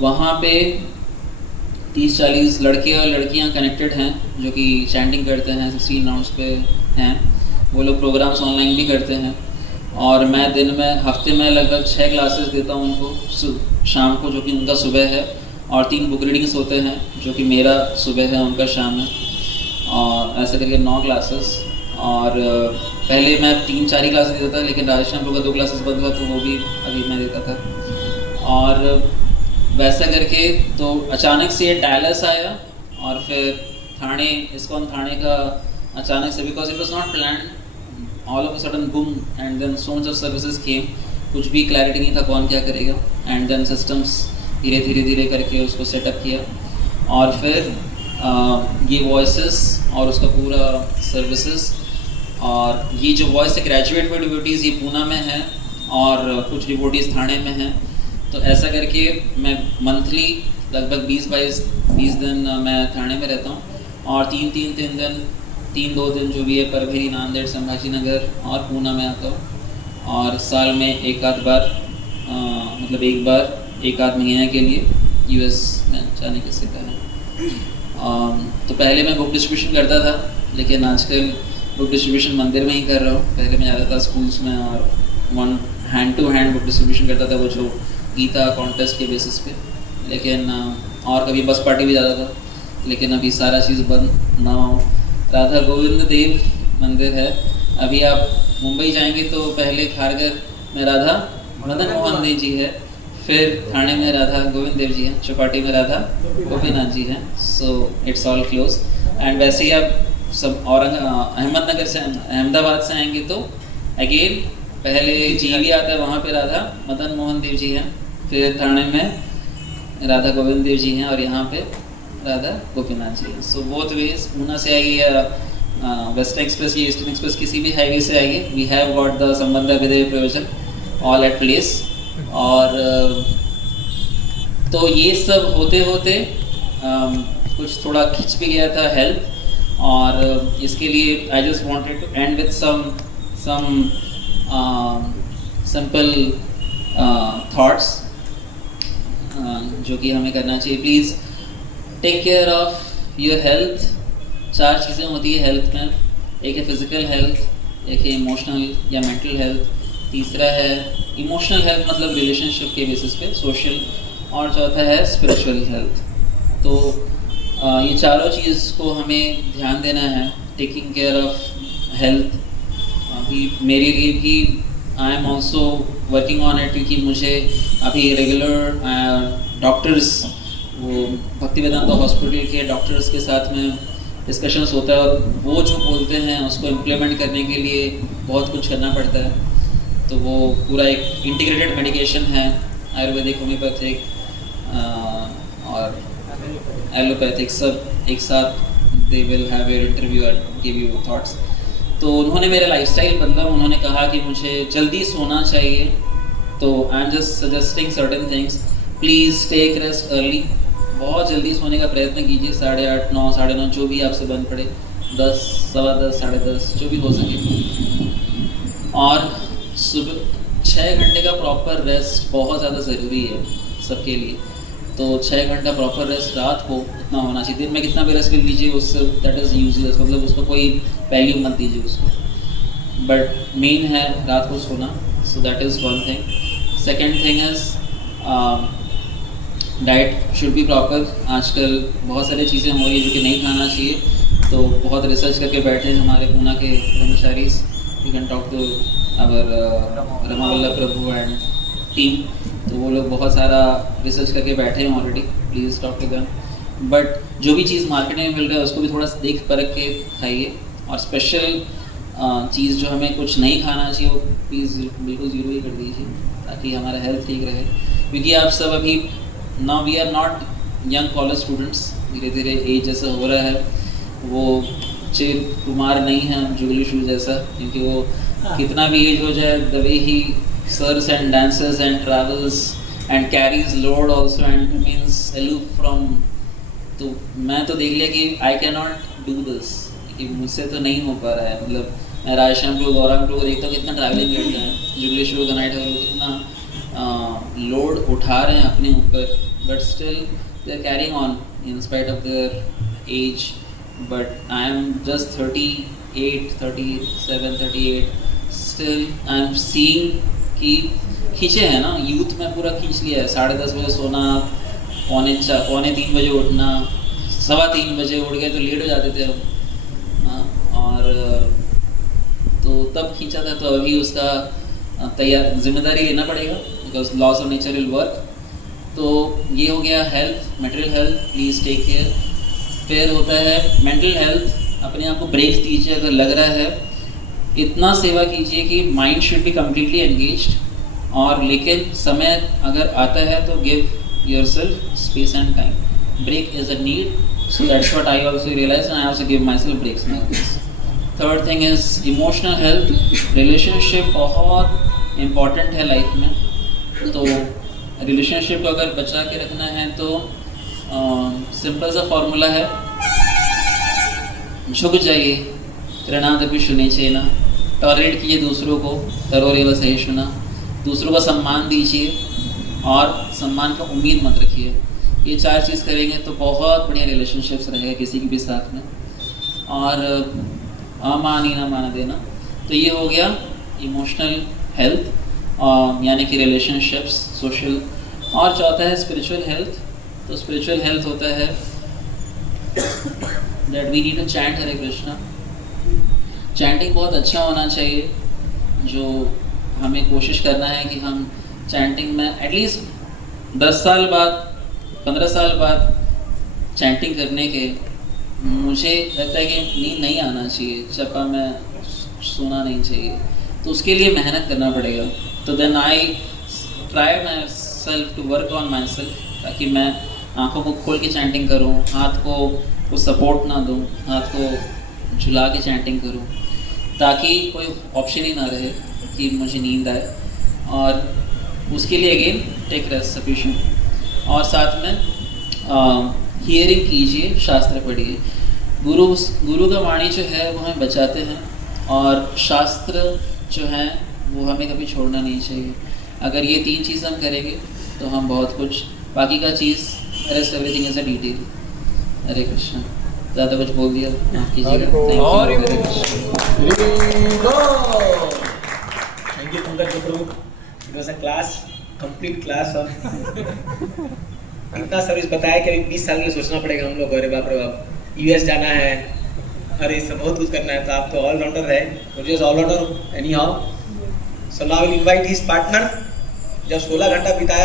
वहाँ पे 30-40 लड़के और लड़कियाँ कनेक्टेड हैं जो कि चैंटिंग करते हैं, 16 राउंड्स पे हैं। वो लोग प्रोग्राम्स ऑनलाइन भी करते हैं, और मैं दिन में, हफ्ते में लगभग 6 क्लासेस देता हूँ उनको शाम को, जो कि उनका सुबह है, और 3 बुक रीडिंग्स होते हैं जो कि मेरा सुबह है, उनका शाम है, और ऐसे करके 9 क्लासेस। और पहले मैं 3-4 ही क्लासेस देता था, लेकिन राजस्थान का 2 क्लासेस बंद हुआ, तो वो भी अभी मैं देता था। और वैसा करके तो अचानक से डैलस आया, और फिर थाने, इस्कॉन थाने का अचानक से, because it was not plan, all of a sudden boom, and then so much of services came, कुछ भी क्लैरिटी नहीं था कौन क्या करेगा, एंड देन सिस्टम्स धीरे करके उसको सेटअप किया। और फिर ये वॉइसेस और उसका पूरा सर्विसेज, और ये जो वॉइस है ग्रेजुएट फॉर डिवोटीज़, ये पूना में है, और कुछ डिवोटीज़ थाने में हैं। तो ऐसा करके मैं मंथली लगभग 20 दिन मैं थाने में रहता हूँ, और 3 दिन 3-2 दिन जो भी है परभनी, नांदेड़, संभाजीनगर और पूना में आता हूँ। और साल में एक आध बार, मतलब एक बार 1-8 महीने के लिए यूएस में जाने के सिक्का है। तो पहले मैं बुक डिस्ट्रीब्यूशन करता था, लेकिन आजकल बुक डिस्ट्रीब्यूशन मंदिर में ही कर रहा हूँ। पहले मैं जाता था स्कूल्स में और hand to hand book distribution करता था, वो जो गीता कॉन्टेस्ट के बेसिस पे, लेकिन और कभी बस पार्टी भी जाता था, लेकिन अभी सारा चीज़ बंद ना हो। राधा गोविंद देव मंदिर है। अभी आप मुंबई जाएंगे तो पहले खारगर में राधा मदन मोहन देव जी है, फिर थाने में राधा गोविंद देव जी हैं, चौपाटी में राधा गोपीनाथ जी हैं। So it's all close. And वैसे ही आप सब अहमदनगर से, अहमदाबाद से आएंगे तो अगेन पहले जीवी आता है, वहाँ पे राधा मदन मोहन देव जी हैं, फिर थाने में राधा गोविंद देव जी हैं, और यहाँ पे राधा गोपीनाथ जी हैं। सो बोथ वेज, पूना से आइए या वेस्टर्न एक्सप्रेस या ईस्टर्न एक्सप्रेस किसी भी हाईवे से आइए, वी हैव गॉट द संबंध विधेय प्रयोजन ऑल एट प्लेस। और तो ये सब होते होते कुछ थोड़ा खिंच भी गया था हेल्थ, और इसके लिए I just wanted to end with some simple thoughts जो कि हमें करना चाहिए। Please take care of your health. 4 चीज़ें होती है हेल्थ में, एक है फिज़िकल हेल्थ, एक है इमोशनल या मेंटल हेल्थ, तीसरा है इमोशनल हेल्थ मतलब रिलेशनशिप के बेसिस पे सोशल, और चौथा है स्पिरिचुअल हेल्थ। तो ये चारों चीज़ को हमें ध्यान देना है, टेकिंग केयर ऑफ हेल्थ। अभी मेरे लिए भी I am also working on it, क्योंकि मुझे अभी रेगुलर डॉक्टर्स, वो भक्ति वेदांता हॉस्पिटल के डॉक्टर्स के साथ में डिस्कशंस होता है, और वो जो बोलते हैं उसको इम्प्लीमेंट करने के लिए बहुत कुछ करना पड़ता है। तो वो पूरा एक इंटीग्रेटेड मेडिकेशन है, आयुर्वेदिक, होम्योपैथिक और एलोपैथिक, सब एक साथ they will have your interview and give you thoughts. तो उन्होंने मेरा लाइफस्टाइल बदला, उन्होंने कहा कि मुझे जल्दी सोना चाहिए, तो I am just suggesting certain things, please take rest early, बहुत जल्दी सोने का प्रयत्न कीजिए, 8:30, 9, 9:30 जो भी आपसे बन पड़े, 10, 10:15, 10:30 जो भी हो सके। और सुबह 6 घंटे का प्रॉपर रेस्ट बहुत ज़्यादा ज़रूरी है सबके लिए, तो 6 घंटा प्रॉपर रेस्ट रात को इतना होना चाहिए। दिन में कितना भी रेस्ट कर लीजिए उससे दैट इज़ यूजलेस, मतलब उसको कोई वैल्यू मत दीजिए उसको, बट मेन है रात को सोना, so that is one thing. Second thing is diet should be proper. आजकल बहुत सारी चीज़ें हो रही है जो कि नहीं खाना चाहिए, तो बहुत रिसर्च करके बैठे हैं हमारे पूना के brahmacharis, you can talk to our Rama Vallabh Prabhu and team, तो वो लोग बहुत सारा रिसर्च करके बैठे हैं already, please talk to them. But जो भी चीज़ मार्केट में मिल रहा है उसको भी थोड़ा देख परख के खाइए, और स्पेशल चीज़ जो हमें कुछ नहीं खाना चाहिए वो प्लीज़ बिल्कुल ज़ीरो ही कर दीजिए, ताकि हमारा हेल्थ ठीक रहे। क्योंकि आप सब अभी now we are not young college students, धीरे धीरे एज जैसा हो रहा है, वो चिर कुमार नहीं है जुगली शू जैसा, क्योंकि वो कितना भी एज हो जाए, the way he serves and dances and travels and carries load also and means aloof from, तो मैं तो देख लिया कि I can not do this, कि मुझसे तो नहीं हो पा रहा है। मतलब मैं राजश्याम को, गौरांग को देखता हूँ कितना ट्रैवलिंग करते हैं, जुगली शू का नाइट है, वो कितना लोड उठा रहे हैं अपने ऊपर, but still they are carrying on in spite of their age. But I am just 38, 37, 38, still I am seeing कि खींचे हैं ना, यूथ में पूरा खींच लिया है। 10:30 बजे सोना, पौने 3 बजे उठना, 3:15 बजे उठ गए तो लेट हो जाते थे हम, और तो तब खींचा था, तो अभी उसका तैयार जिम्मेदारी लेना पड़ेगा, because laws of nature will work. तो ये हो गया health, mental health, please take care. फिर होता है मेंटल हेल्थ, अपने आप को ब्रेक्स दीजिए, अगर लग रहा है इतना सेवा कीजिए कि mind should be completely engaged, और लेकिन समय अगर आता है तो give yourself space and time. Break is a need, so that's what I also realise, and I also give myself breaks now. Third thing is emotional health. Relationship बहुत important है life में, तो relationship को अगर बचा के रखना है तो सिंपल सा फॉर्मूला है, झुक जाइए, ऋणादपि शुनेचेन, टॉलरेट कीजिए दूसरों को, तरोरेव सहिष्णुना, दूसरों का सम्मान दीजिए और सम्मान का उम्मीद मत रखिए। ये 4 चीज़ करेंगे तो बहुत बढ़िया रिलेशनशिप्स रहेगा किसी के भी साथ में। और अमानी ना मान देना, तो ये हो गया इमोशनल हेल्थ, यानी कि रिलेशनशिप्स, सोशल। और चौथा है स्पिरिचुअल हेल्थ। तो स्पिरिचुअल हेल्थ होता है that we need to chant Hare Krishna. Chanting बहुत अच्छा होना चाहिए, जो हमें कोशिश करना है कि हम चैंटिंग में एटलीस्ट 10 साल बाद, 15 साल बाद चैंटिंग करने के, मुझे लगता है कि नींद नहीं आना चाहिए, चपा में सोना नहीं चाहिए, तो उसके लिए मेहनत करना पड़ेगा। तो then I try myself to work on myself, ताकि मैं आँखों को खोल के चैंटिंग करूँ, हाथ को सपोर्ट ना दूँ, हाथ को झुला के चैंटिंग करूँ, ताकि कोई ऑप्शन ही ना रहे कि मुझे नींद आए। और उसके लिए अगेन टेक रेस्ट सफिशिएंट, और साथ में हियरिंग कीजिए, शास्त्र पढ़िए। गुरु का वाणी जो है वो हमें बचाते हैं, और शास्त्र जो हैं वो हमें कभी छोड़ना नहीं चाहिए। अगर ये 3 चीज़ हम करेंगे तो हम बहुत कुछ, बाकी का चीज़ rest everything is a detail. Hare Krishna. ज़्यादा कुछ बोल दिया माफ कीजिएगा। Thank you Pankaj Prabhu, it was a class, complete class. और इतना सर्विस बताया कि अभी 20 साल के लिए सोचना पड़ेगा हम लोग। अरे बाप रे बाप, यूएस जाना है, अरे सब बहुत कुछ करना है। तो आप तो ऑलराउंडर है, मुझे allrounder anyhow. So now will invite his partner. जब 16 घंटा बिताया